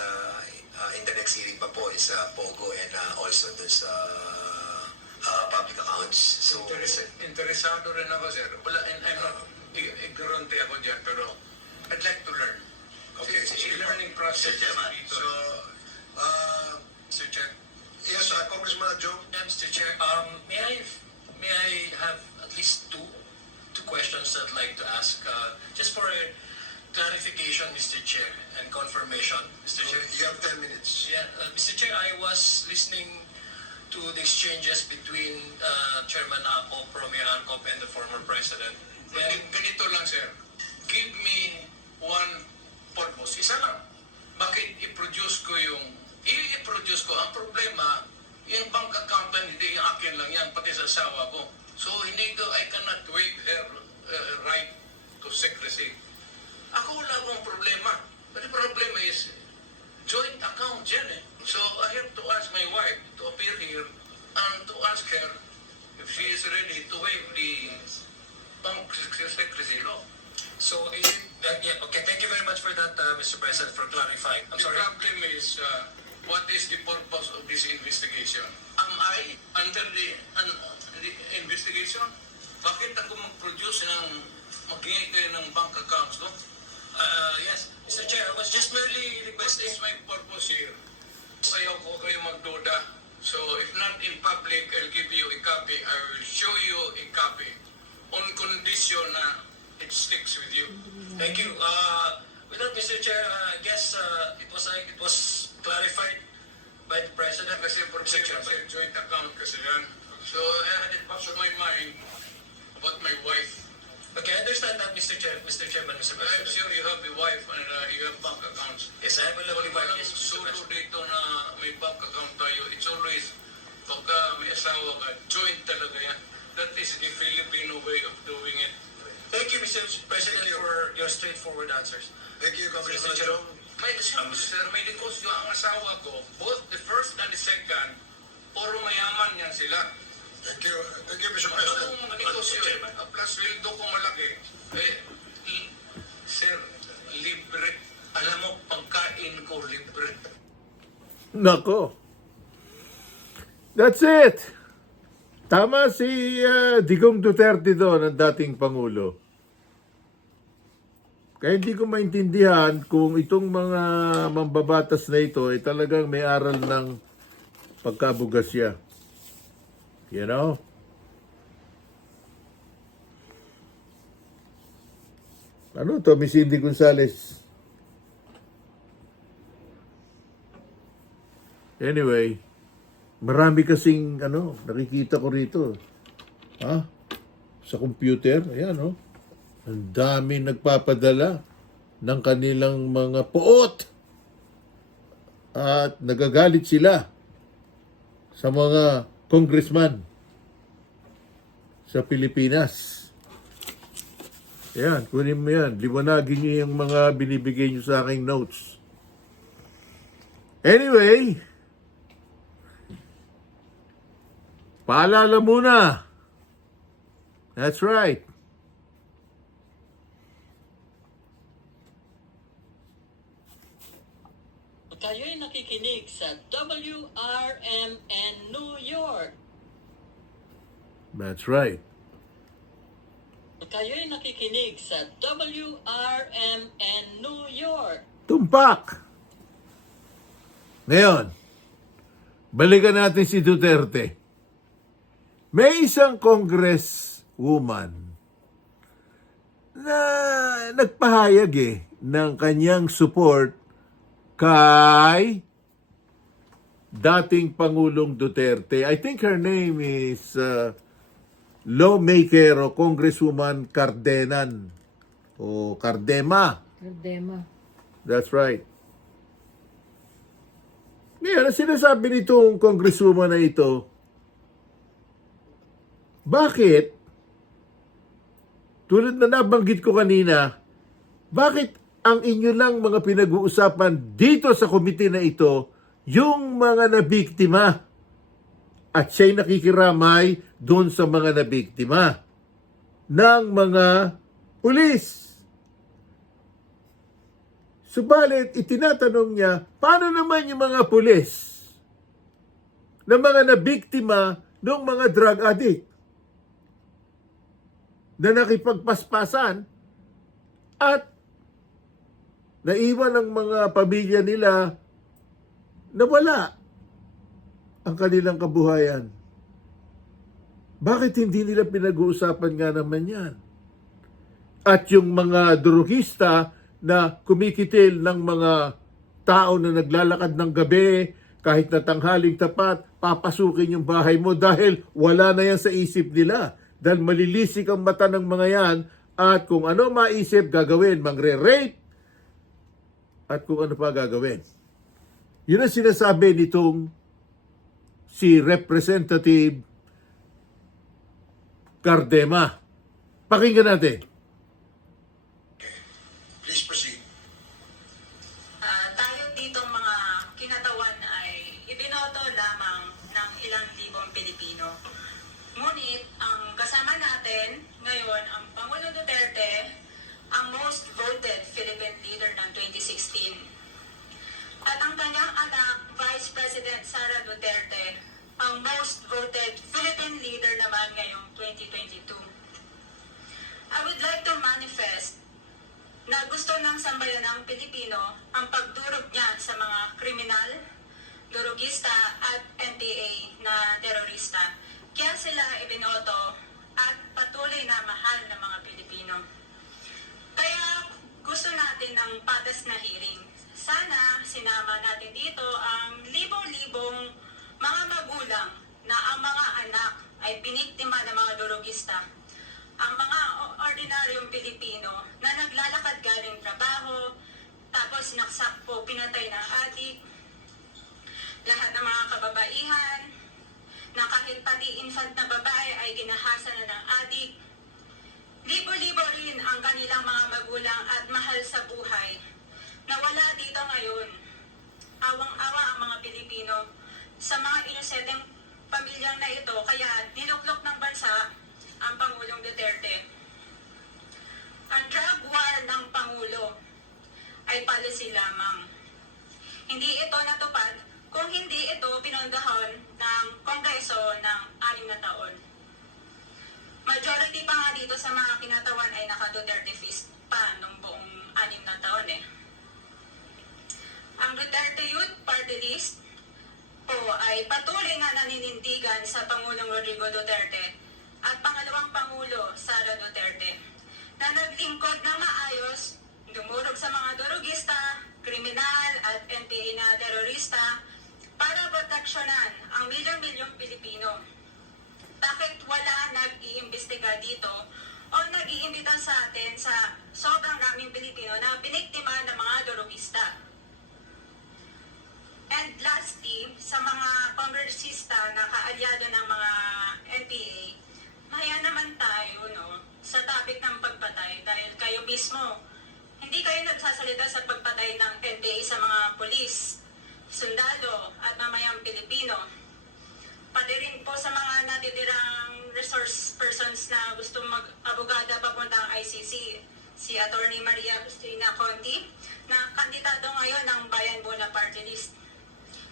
in the next hearing pa po is POGO and also this public accounts. So, Interesado rin ako, sir. Wala, and I'm not ignorante ako dyan, pero I'd like to learn. Okay, It's a learning process. Sir Chairman. dito. so Chair, may I have at least two questions I'd like to ask, just for a clarification, Mr. Chair, and confirmation, Mr. Chair. You have 10 minutes. Yeah, Mr. Chair, I was listening to the exchanges between Chairman Acop, Romeo Acop, and the former president. Ganito lang, sir. Give me one purpose. Isa lang. Bakit i-produce ko ang problema, yung bank account na hindi yung akin lang yan, pati sa asawa ko. So, I cannot waive her right to secrecy. Ako wala akong problema. But the problem is, joint account yan eh. So, I have to ask my wife to appear here and to ask her if she is ready to waive the bank secrecy law. So, is it, yeah, okay, thank you very much for that, Mr. President, for clarifying. I'm The sorry. problem is, what is the purpose of this investigation? Am I under the investigation? Bakit ako mag-produce maghingi kayo ng bank accounts, no? Yes, Mr. Chair, I was just merely What requesting. is my purpose here? Ayaw ko kayo magduda. So, if not in public, I'll give you a copy. I will show you a copy on condition na it sticks with you. Thank you. With that, Mr. Chair, I guess it was clarified by the President. Kasi problema sa joint account kasi yan. So, I had it back to my mind about my wife. Okay, I understand that, Mr. Chairman, Mr. I'm President. sure you have a wife and you have bank accounts. Yes, I have a lovely wife, Walang yes, Mr. sulo President. dito na may bank account tayo. It's always, pagka may asawa ka, joint talaga yan. That is the Filipino way of doing it. Thank you, Mr. President, for your straightforward answers. Thank you, Congressman Congressman Chong. Chong. Sir, may negosyo ang asawa ko. Both the first and the second, puro mayaman yan sila. Thank you, Mr. Ano ang mga negosyo? Plus, sweldo ko malaki. Sir, libre. Alam mo, pagkain ko libre. Nako. That's it. Tama si Digong Duterte doon, ang dating Pangulo. Kaya hindi ko maintindihan kung itong mga mambabatas na ito ay talagang may aral ng pagkabugasya. You know? Ano to, Miss Cindy Gonzales? Anyway, marami kasing nakikita ko rito. Ha? Sa computer, ayan ang dami nagpapadala ng kanilang mga puot. At nagagalit sila sa mga congressman sa Pilipinas. Ayan, kunin mo yan. Liwanagin niyo yung mga binibigay niyo sa aking notes. Anyway, paalala muna. That's right. Kayo'y nakikinig sa WRMN New York. That's right. Kayo'y nakikinig sa WRMN New York. Tumpak! Ngayon, balikan natin si Duterte. May isang congresswoman na nagpahayag ng kanyang support kay dating Pangulong Duterte. I think her name is lawmaker o Congresswoman Cardenan o Cardema. Cardema. That's right. Ngayon, ang sinasabi nitong congresswoman na ito, bakit, tulad na nabanggit ko kanina, bakit ang inyo lang mga pinag-uusapan dito sa komite na ito, yung mga nabiktima, at siya'y nakikiramay doon sa mga nabiktima ng mga pulis. Subalit, itinatanong niya, paano naman yung mga pulis na mga nabiktima ng mga drug addict na nakipagpaspasan at naiwan ang mga pamilya nila na wala ang kanilang kabuhayan. Bakit hindi nila pinag-uusapan nga naman yan? At yung mga drogista na kumikitil ng mga tao na naglalakad ng gabi, kahit na tanghaling tapat, papasukin yung bahay mo dahil wala na yan sa isip nila. Dahil malilisik ang mata ng mga yan at kung ano maisip gagawin, mangre-rape at kung ano pa gagawin. Yun ang sinasabi nitong si Representative Cardema. Pakinggan natin. Please proceed. Tayo ditong mga kinatawan ay ibinoto lamang ng ilang libong Pilipino. Ngunit ang kasama natin ngayon, ang Pangulong Duterte, ang most voted Philippine leader ng 2016. At ang kanyang anak, Vice President Sara Duterte, ang most voted Philippine leader naman ngayong 2022. I would like to manifest na gusto ng sambayanang Pilipino ang pagdurog niya sa mga kriminal, durugista at NPA na terorista. Kaya sila ibinoto at patuloy na mahal ng mga Pilipino. Kaya gusto natin ng patas na hearing. Sana sinama natin dito ang libong-libong mga magulang na ang mga anak ay biniktima ng mga durugista. Ang mga ordinaryong Pilipino na naglalakad galing trabaho, tapos sinaksak pinatay ng adik, lahat ng mga kababaihan, na kahit pati infant na babae ay ginahasa na ng adik. Libo-libo rin ang kanilang mga magulang at mahal sa buhay na wala dito ngayon. Awang-awa ang mga Pilipino sa mga inosenteng pamilyang na ito, kaya niluklok ng bansa ang Pangulong Duterte. Ang drug war ng Pangulo ay policy lamang. Hindi ito natupad kung hindi ito pinondahon ng Kongreso ng 6 na taon. Majority pa nga dito sa mga kinatawan ay naka-Duterte fist pa nung buong 6 na taon eh. Ang Duterte Youth Party List po ay patuloy na naninindigan sa Pangulong Rodrigo Duterte at pangalawang Pangulo Sara Duterte na naglingkod na maayos, dumurog sa mga durugista, kriminal at NPA na terorista para proteksyonan ang milyon-milyong Pilipino. Bakit wala nag-iimbestiga dito o nag-iimbita sa atin sa sobrang raming Pilipino na biniktima ng mga durugista? And lastly, sa mga kongresista na kaalyado ng mga NPA, maya naman tayo sa topic ng pagpatay dahil kayo mismo, hindi kayo nagsasalita sa pagpatay ng NPA sa mga pulis, sundalo at mamayang Pilipino. Pati rin po sa mga natitirang resource persons na gusto mag-abogada papuntang ICC, si Attorney Maria Cristina Conti, na kandidato ngayon ng Bayan Muna Party List.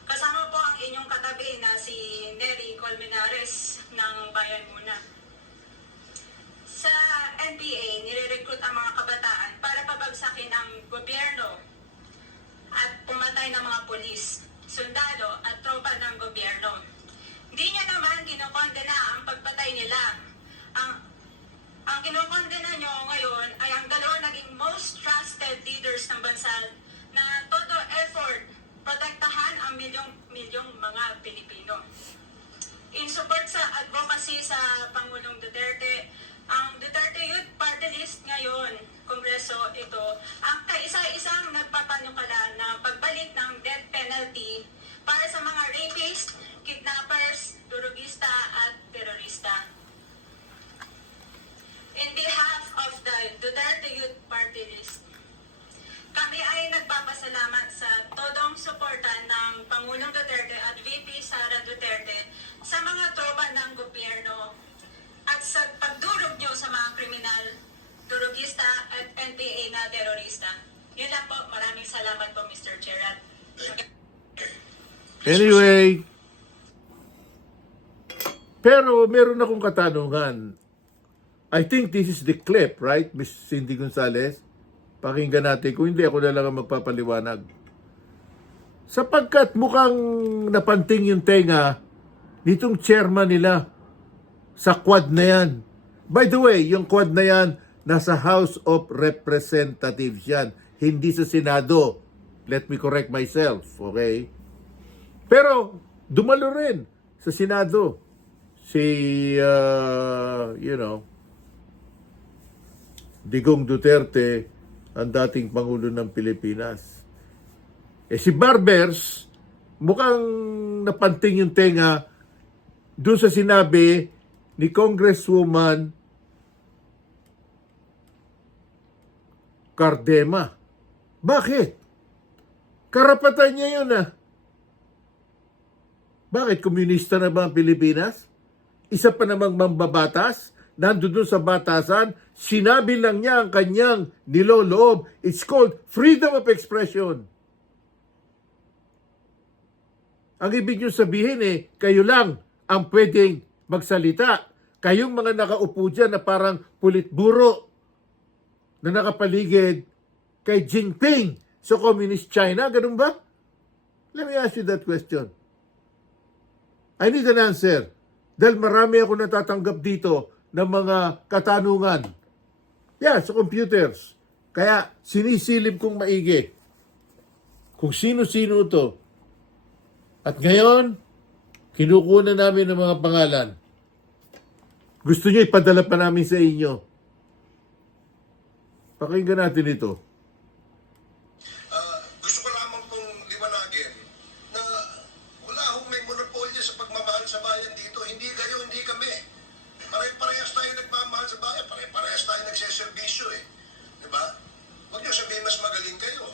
Kasama po ang inyong katabi na si Nery Colmenares ng Bayan Muna. Sa NPA, nire-recruit ang mga kabataan para pabagsakin ang gobyerno at pumatay ng mga pulis, sundalo at tropa ng gobyerno. Hindi niya naman kinokondena ang pagpatay nila. Ang kinokondena nyo ngayon ay ang dalawa naging most trusted leaders ng bansa na todo effort protektahan ang milyong mga Pilipino. In support sa advocacy sa Pangulong Duterte, ang Duterte Youth Party List ngayon, Kongreso ito, ang kaisa-isang nagpapanukala na pagbalik ng death penalty para sa mga rapists, kidnappers, durugista at terorista. In behalf of the Duterte Youth Party List, kami ay nagpapasalamat sa todong suporta ng Pangulong Duterte at VP Sara Duterte sa mga tropa ng gobyerno at sa pagdurog nyo sa mga kriminal, durugista at NPA na terorista. Yun lang po. Maraming salamat po, Mr. Chair. Anyway, pero meron akong katanungan. I think this is the clip, right, Miss Cindy Gonzales? Pakinggan natin. Kung hindi, ako na lang ang magpapaliwanag. Sapagkat mukhang napanting yung tenga nitong chairman nila sa quad na yan. By the way, yung quad na yan, nasa House of Representatives yan, hindi sa Senado. Let me correct myself, okay? Pero, dumalo rin sa Senado. Si, Digong Duterte, ang dating Pangulo ng Pilipinas. Si Barbers, mukhang napanting yung tenga doon sa sinabi ni Congresswoman Cardema. Bakit? Karapatan niya yun Bakit? Komunista na ba ang Pilipinas? Isa pa namang mambabatas? Nandun sa batasan, sinabi lang niya ang kanyang niloloob. It's called freedom of expression. Ang ibig nyo sabihin kayo lang ang pwedeng magsalita. Kayong mga nakaupo dyan na parang pulitburo na nakapaligid kay Jinping sa Communist China. Ganun ba? Let me ask you that question. I need an answer. Dahil marami ako natatanggap dito ng mga katanungan. Sa computers. Kaya sinisilip kong maigi kung sino-sino to. At ngayon, kinukuha namin ng mga pangalan. Gusto nyo ipadala pa namin sa inyo. Pakinggan natin ito. Gusto ko lamang pong liwanagin na wala akong may monopolyo sa pagmamahal sa bayan dito. Hindi kayo, hindi kami. Pare-parehas tayo nagmamahal sa bayan. Pare-parehas tayo nagseservisyo Diba? Huwag nyo sabihin mas magaling kayo.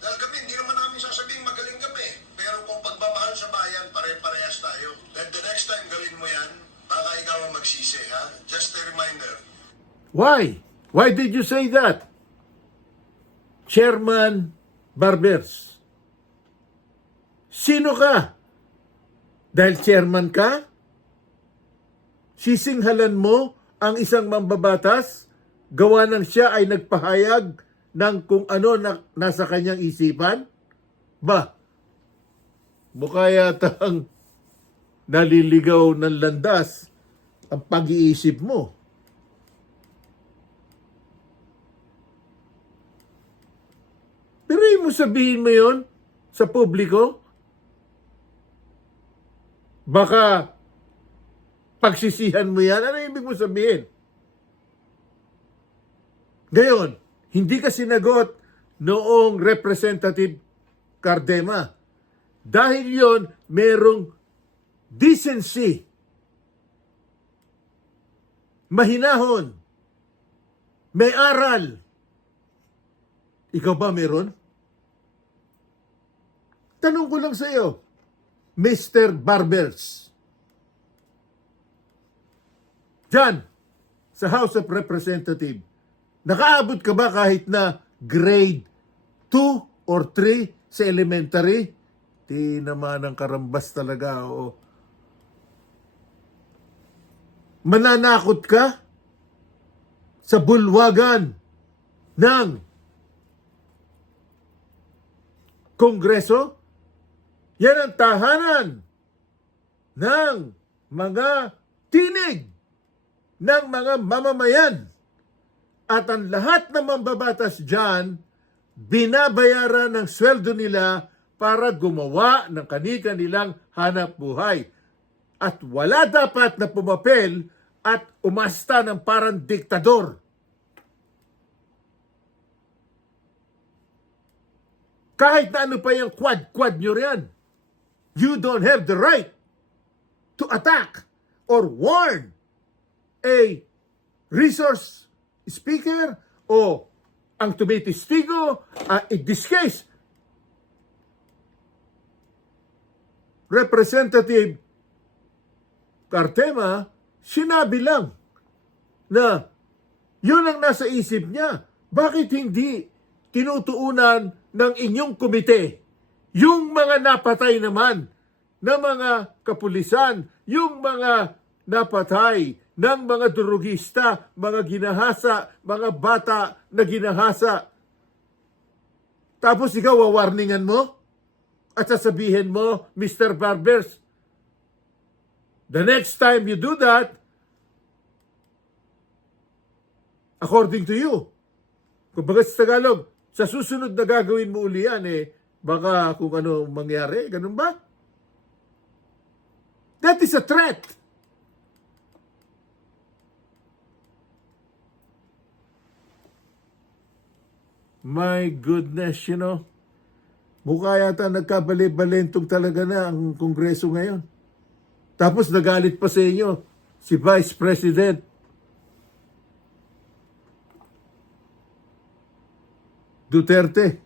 Dahil kami, hindi naman namin sasabihin magaling kami. Pero kung pagmamahal sa bayan, pare-parehas tayo. Then the next time gawin mo yan, baka ikaw ang magsisi, ha? Just a reminder. Why? Why did you say that? Chairman Barbers. Sino ka? Dahil chairman ka? Sisinghalan mo ang isang mambabatas? Gawa ng siya ay nagpahayag ng kung ano na nasa kanyang isipan? Mukha yatang naliligaw ng landas ang pag-iisip mo. Pero mo sabihin mo yon sa publiko? Baka pagsisihan mo yan. Ano ibig mo sabihin? Ngayon, hindi ka sinagot noong Representative Cardema. Dahil yon, merong decency. Mahinahon. May aral. Ikaw ba meron? Tanong ko lang sa iyo, Mr. Barbers. Diyan, sa House of Representatives, nakaabot ka ba kahit na grade 2 or 3 sa elementary? Di naman ang karambas talaga. Mananakot ka sa bulwagan ng Kongreso? Yan ang tahanan ng mga tinig ng mga mamamayan. At ang lahat ng mambabatas dyan, binabayaran ng sweldo nila para gumawa ng kani-kanilang hanap buhay. At wala dapat na pumapel at umasta ng parang diktador. Kahit na ano pa yung quad nyo riyan, you don't have the right to attack or warn a resource speaker o ang tumitistigo, in this case, Representative Cardema, sinabi lang na yun ang nasa isip niya. Bakit hindi tinutuunan ng inyong komite yung mga napatay naman na mga kapulisan, yung mga napatay ng mga durugista, mga ginahasa, mga bata na ginahasa. Tapos ikaw wawarningan mo at sasabihin mo, Mr. Barbers, the next time you do that, according to you. Kung baga sa Tagalog, sa susunod na gagawin mo uli yan, baka kung ano mangyari. Ganun ba? That is a threat. My goodness, mukha yata nagkabali-balentong talaga na ang Kongreso ngayon. Tapos nagalit pa sa inyo si Vice President. Duterte.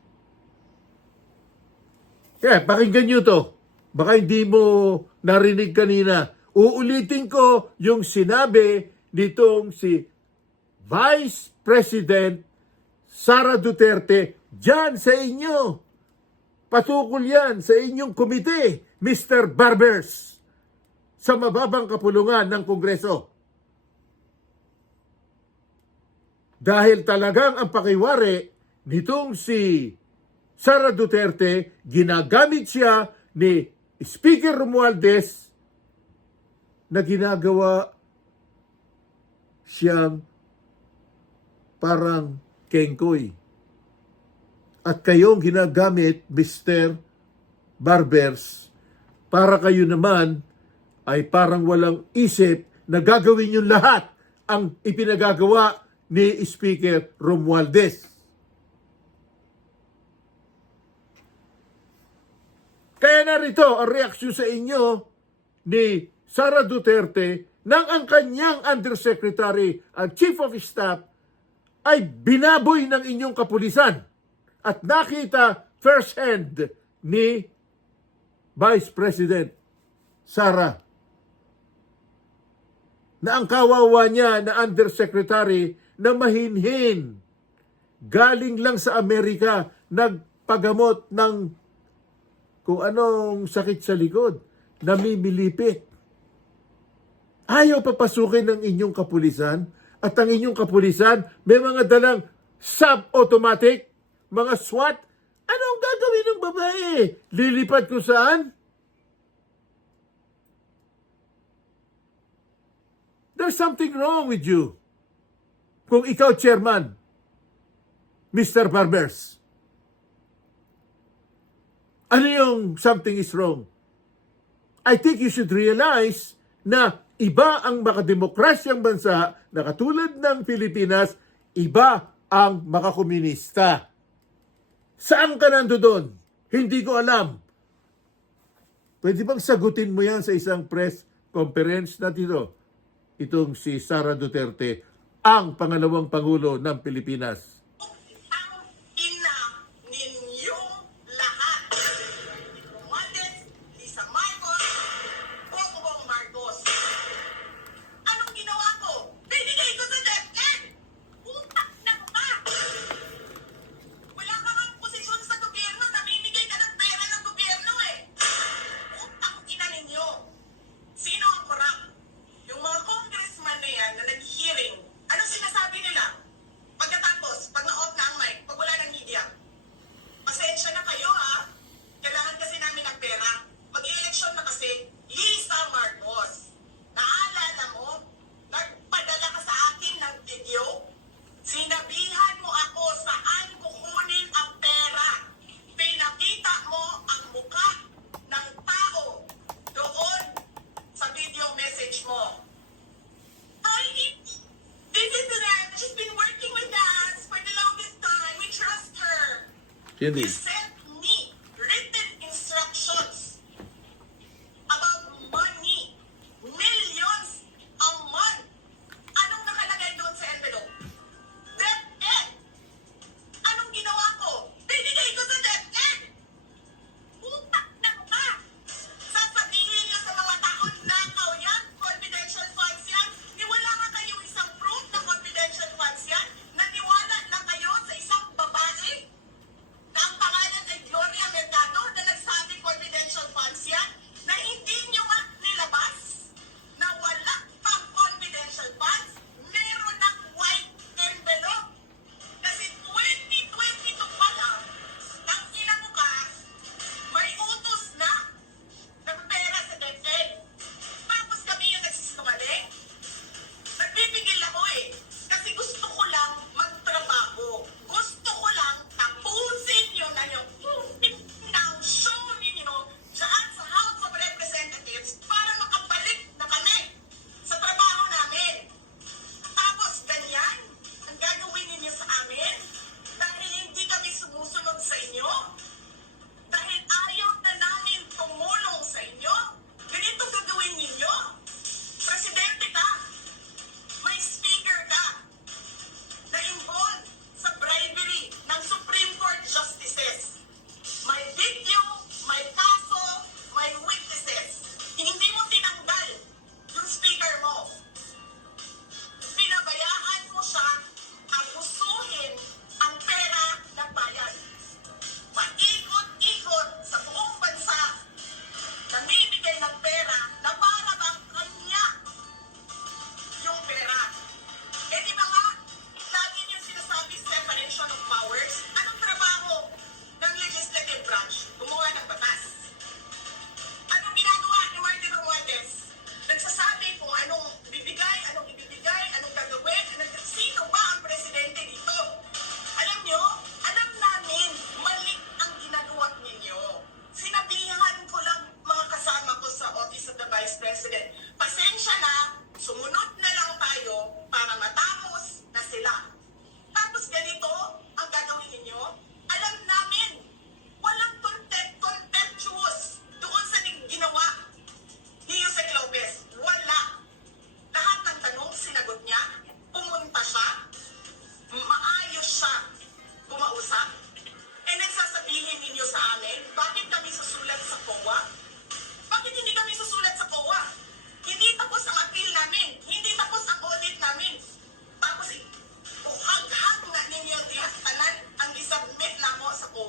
Pakinggan nyo to. Baka hindi mo narinig kanina. Uulitin ko yung sinabi nitong si Vice President Sara Duterte dyan sa inyo. Patukol yan sa inyong komite, Mr. Barbers, sa mababang kapulungan ng Kongreso. Dahil talagang ang pakiwari nitong si Sara Duterte, ginagamit siya ni Speaker Romualdez na ginagawa siyang parang kengkoy. At kayong ginagamit, Mr. Barbers, para kayo naman ay parang walang isip na gagawin yung lahat ang ipinagagawa ni Speaker Romualdez. Kaya narito ang reaksyon sa inyo ni Sara Duterte nang ang kanyang undersecretary at chief of staff ay binaboy ng inyong kapulisan at nakita first hand ni Vice President Sara na ang kawawa niya na undersecretary na mahinhin galing lang sa Amerika nagpagamot ng kung anong sakit sa likod, namimilipit. Ayaw papasukin ng inyong kapulisan at ang inyong kapulisan may mga dalang sub-automatic, mga SWAT. Anong gagawin ng babae? Lilipad kung saan? There's something wrong with you. Kung ikaw, chairman, Mr. Barbers. Ano yung something is wrong? I think you should realize na iba ang makademokrasyang bansa na katulad ng Pilipinas, iba ang makakomunista. Saan ka nandoon? Hindi ko alam. Pwede bang sagutin mo yan sa isang press conference na dito? Itong si Sara Duterte, ang pangalawang Pangulo ng Pilipinas. Ang ina ninyong lahat. Romualdez, Lisa Marcos, Bongbong Marcos. Anong ginawa ko? Binigay ko sa DepEd! Utak na ka! Wala ka ng posisyon sa gobyerno, namimigay ka ng pera ng gobyerno Utang ina ninyo. Sino ang korap? Yung mga congressman na yan na nag-hearing, anong sinasabi nila? Pagkatapos, pag na-off na ang mic, pag wala ng media, pasensya na kayo kailangan kasi namin ng pera. Mag-eleksyon na kasi, Lisa Marcos. Naalala mo? Nagpadala ka sa akin ng video? Sinabihan mo ako saan kukunin ang pera. Pinakita mo ang mukha ng tao doon sa video message mo. She's been working with us for the longest time. We trust her. Hindi. You sent me written instructions about money. Millions a month. Anong nakalagay doon sa envelope? DepEd. Anong ginawa ko? Binigay ko sa DepEd. Utak na ka. Sasabihin niyo sa mga taon nakaw yan, confidential funds yan. Niwala nga kayo isang proof na confidential funds yan. Naniwala na kayo sa isang babae na ang pangalan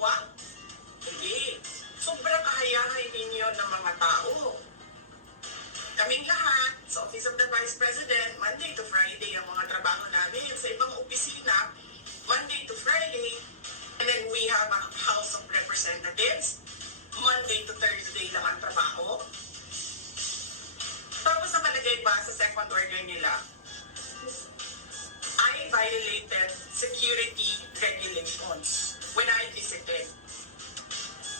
ginagawa? Hindi. Sobrang kahayahay ninyo ng mga tao. Kaming lahat, sa Office of the Vice President, Monday to Friday ang mga trabaho namin. Sa ibang opisina, Monday to Friday. And then we have a House of Representatives. Monday to Thursday lang ang trabaho. Tapos nakalagay pa sa second order nila, I violated security regulations when I visited.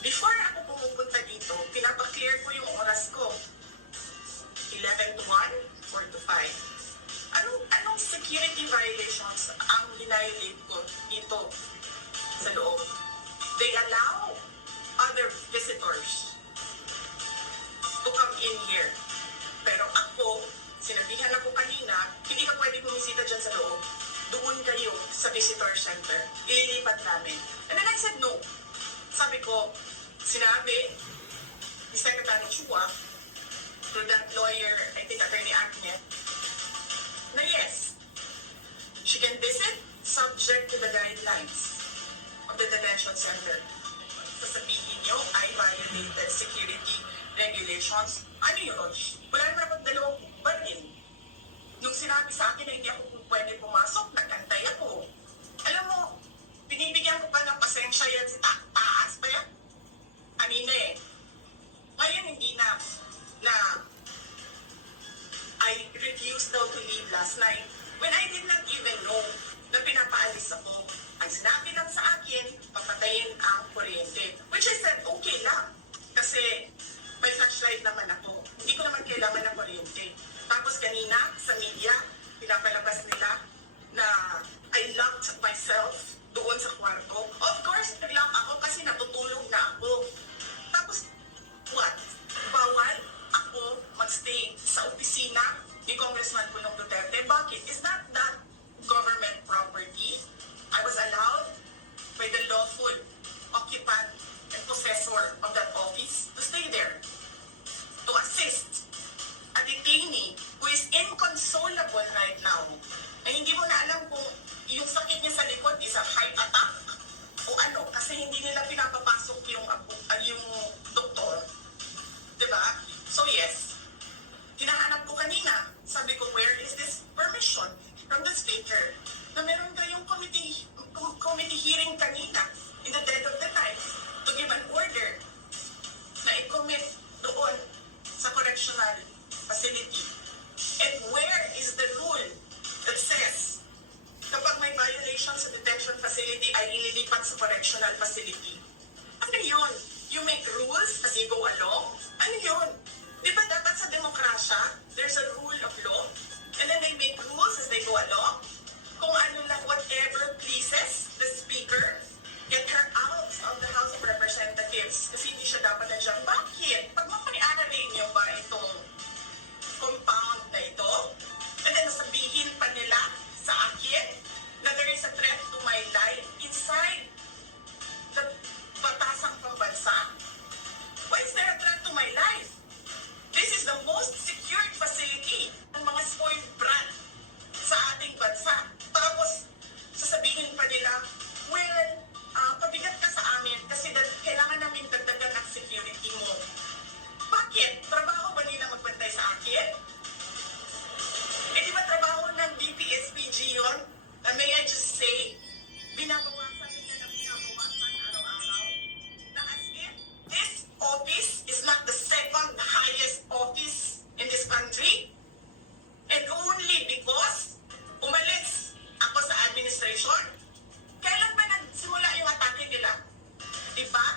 Before ako pumupunta dito, pinapaklear ko yung oras ko. 11 to 1, 4 to 5. Anong security violations ang violate ko dito sa loob? They allow other visitors to come in here. Pero ako, sinabihan ako kanina, hindi ka pwede bumisita dyan sa loob. Doon kayo sa visitor center. Ililipat namin. And then I said no. Sabi ko, sinabi ni Secretary Chua to that lawyer, I think Attorney Agnes, na yes, she can visit subject to the guidelines of the detention center. Sasabihin nyo, I violated security regulations. Ano yun? Wala naman akong dalawang baril. Nung sinabi sa akin na hindi ako pwede pumasok, nagkantay ako. Alam mo, binibigyan ko pa ng pasensya yan si taas pa yan. Kanina eh. Ngayon hindi na I refused daw to leave last night when I did not even know na pinapaalis ako. Ang sinabi lang sa akin, papatayin ang kuryente. Which I said, okay lang. Kasi may flashlight naman ako. Hindi ko naman kailangan ng kuryente. Tapos kanina, sa media, pinapalabas nila na I locked myself doon sa kwarto. Of course, nag-lock ako kasi natutulog na ako. Tapos, what? Bawal ako magstay sa opisina ni Congressman Pulong Duterte. Bakit? Is that government property? I was allowed by the lawful occupant and possessor of that office to stay there, to assist a detainee who is inconsolable right now. Na hindi mo na alam kung yung sakit niya sa likod is a heart attack o ano, kasi hindi nila pinapapasok yung doktor. Diba? So yes, hinahanap ko kanina, sabi ko, where is this permission from the speaker? Na meron kayong committee hearing kanina in the dead of the night to give an order na i-commit doon sa correctional facility. And where is the rule that says kapag may violation sa detention facility ay ililipat sa correctional facility? Ano yun? You make rules as you go along? Ano yun? Di ba dapat sa demokrasya, there's a rule of law, and then they make rules as they go along? Kung ano lang, whatever pleases the speaker, get her out of the House of Representatives. Kasi hindi siya dapat nandiyan. Bakit? Pag mamaniararin niyo ba itong compound na ito, and then nasabihin pa nila sa akin na there is a threat to my life inside the batasang pambansa? Why is there a threat to my life? This is the most secured facility ng mga spoiled brat sa ating bansa. Tapos, sasabihin pa nila, well, pabigat ka sa amin kasi kailangan namin dagdagan ang security mo. Bakit? Trabaho ba nila magbantay sa akin? Eh di ba trabaho ng DPSPG yun? May I just say, binabawasan nila ng binabawasan araw-araw? Na as if this office is not the second highest office in this country? And only because umalis ako sa administration? Kailan ba nagsimula yung atake nila? Diba?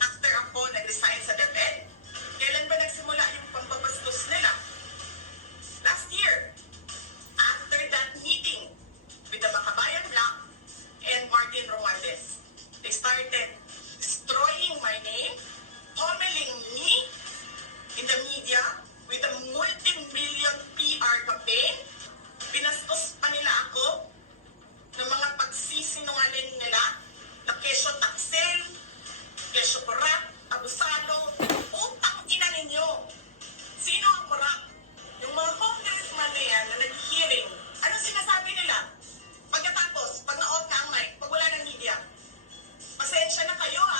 After ako nag-resign sa DepEd? Kailan ba nagsimula yung pambabastos nila? Last year. After that meeting with the Makabayan Black and Martin Romualdez, they started destroying my name, pummeling me in the media with a multi-million PR campaign. Pinastos pa nila ako ng mga pagsisinungaling nila na kesyo taksel, kesyo korap, abusado, utang ina ninyo. Sino ang korap? Yung mga congressman na yan na nag-hearing, ano sinasabi nila? Pagkatapos, pag na-off na ang mic, pag wala ng media, pasensya na kayo ha.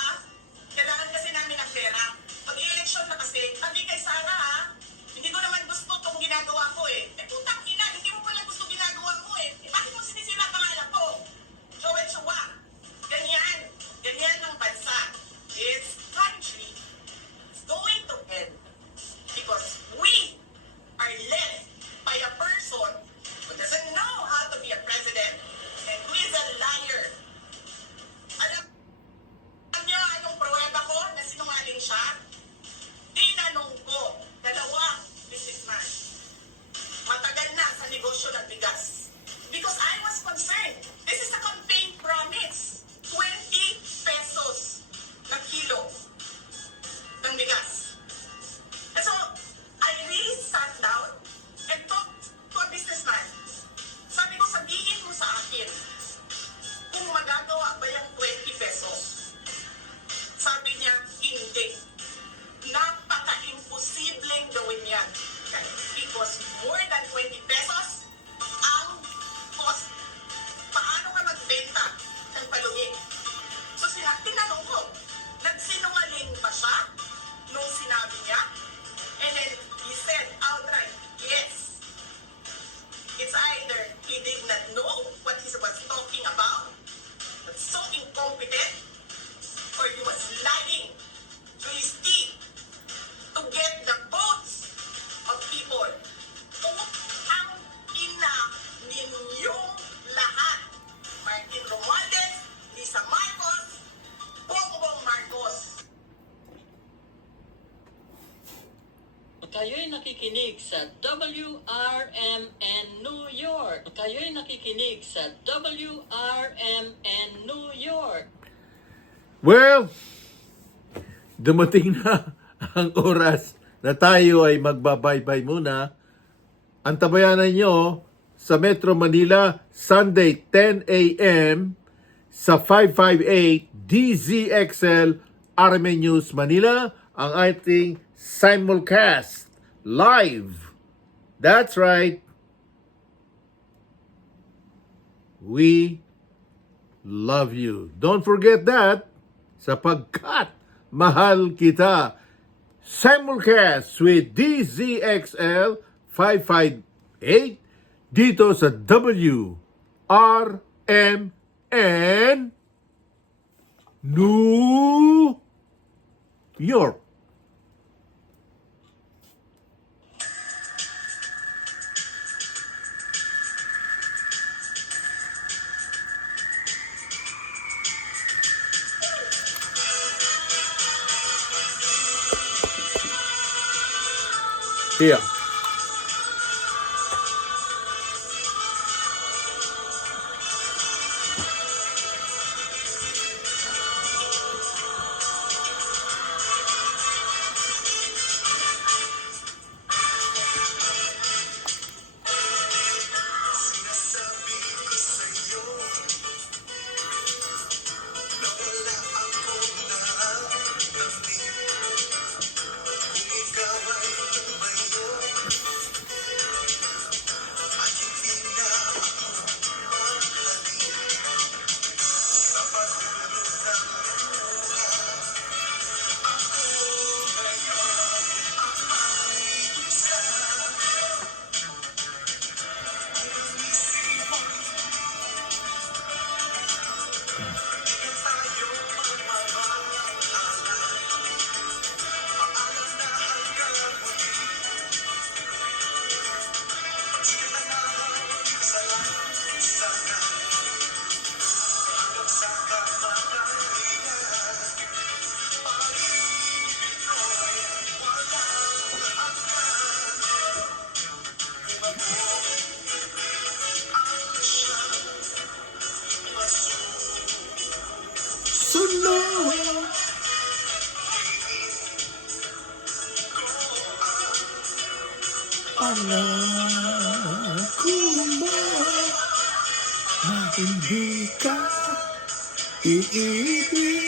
Kayo'y nakikinig sa WRMN New York. Kayo'y nakikinig sa WRMN New York. Well, dumating na ang oras na tayo ay magbabaybay muna. Antabayanan nyo sa Metro Manila, Sunday 10 a.m. sa 558 DZXL RMN News Manila, ang ating simulcast live. That's right. We love you. Don't forget that, sapagkat mahal kita. Simulcast with DZXL 558 dito sa WRMN New York. Here. Pangako mo na hindi ka iibig.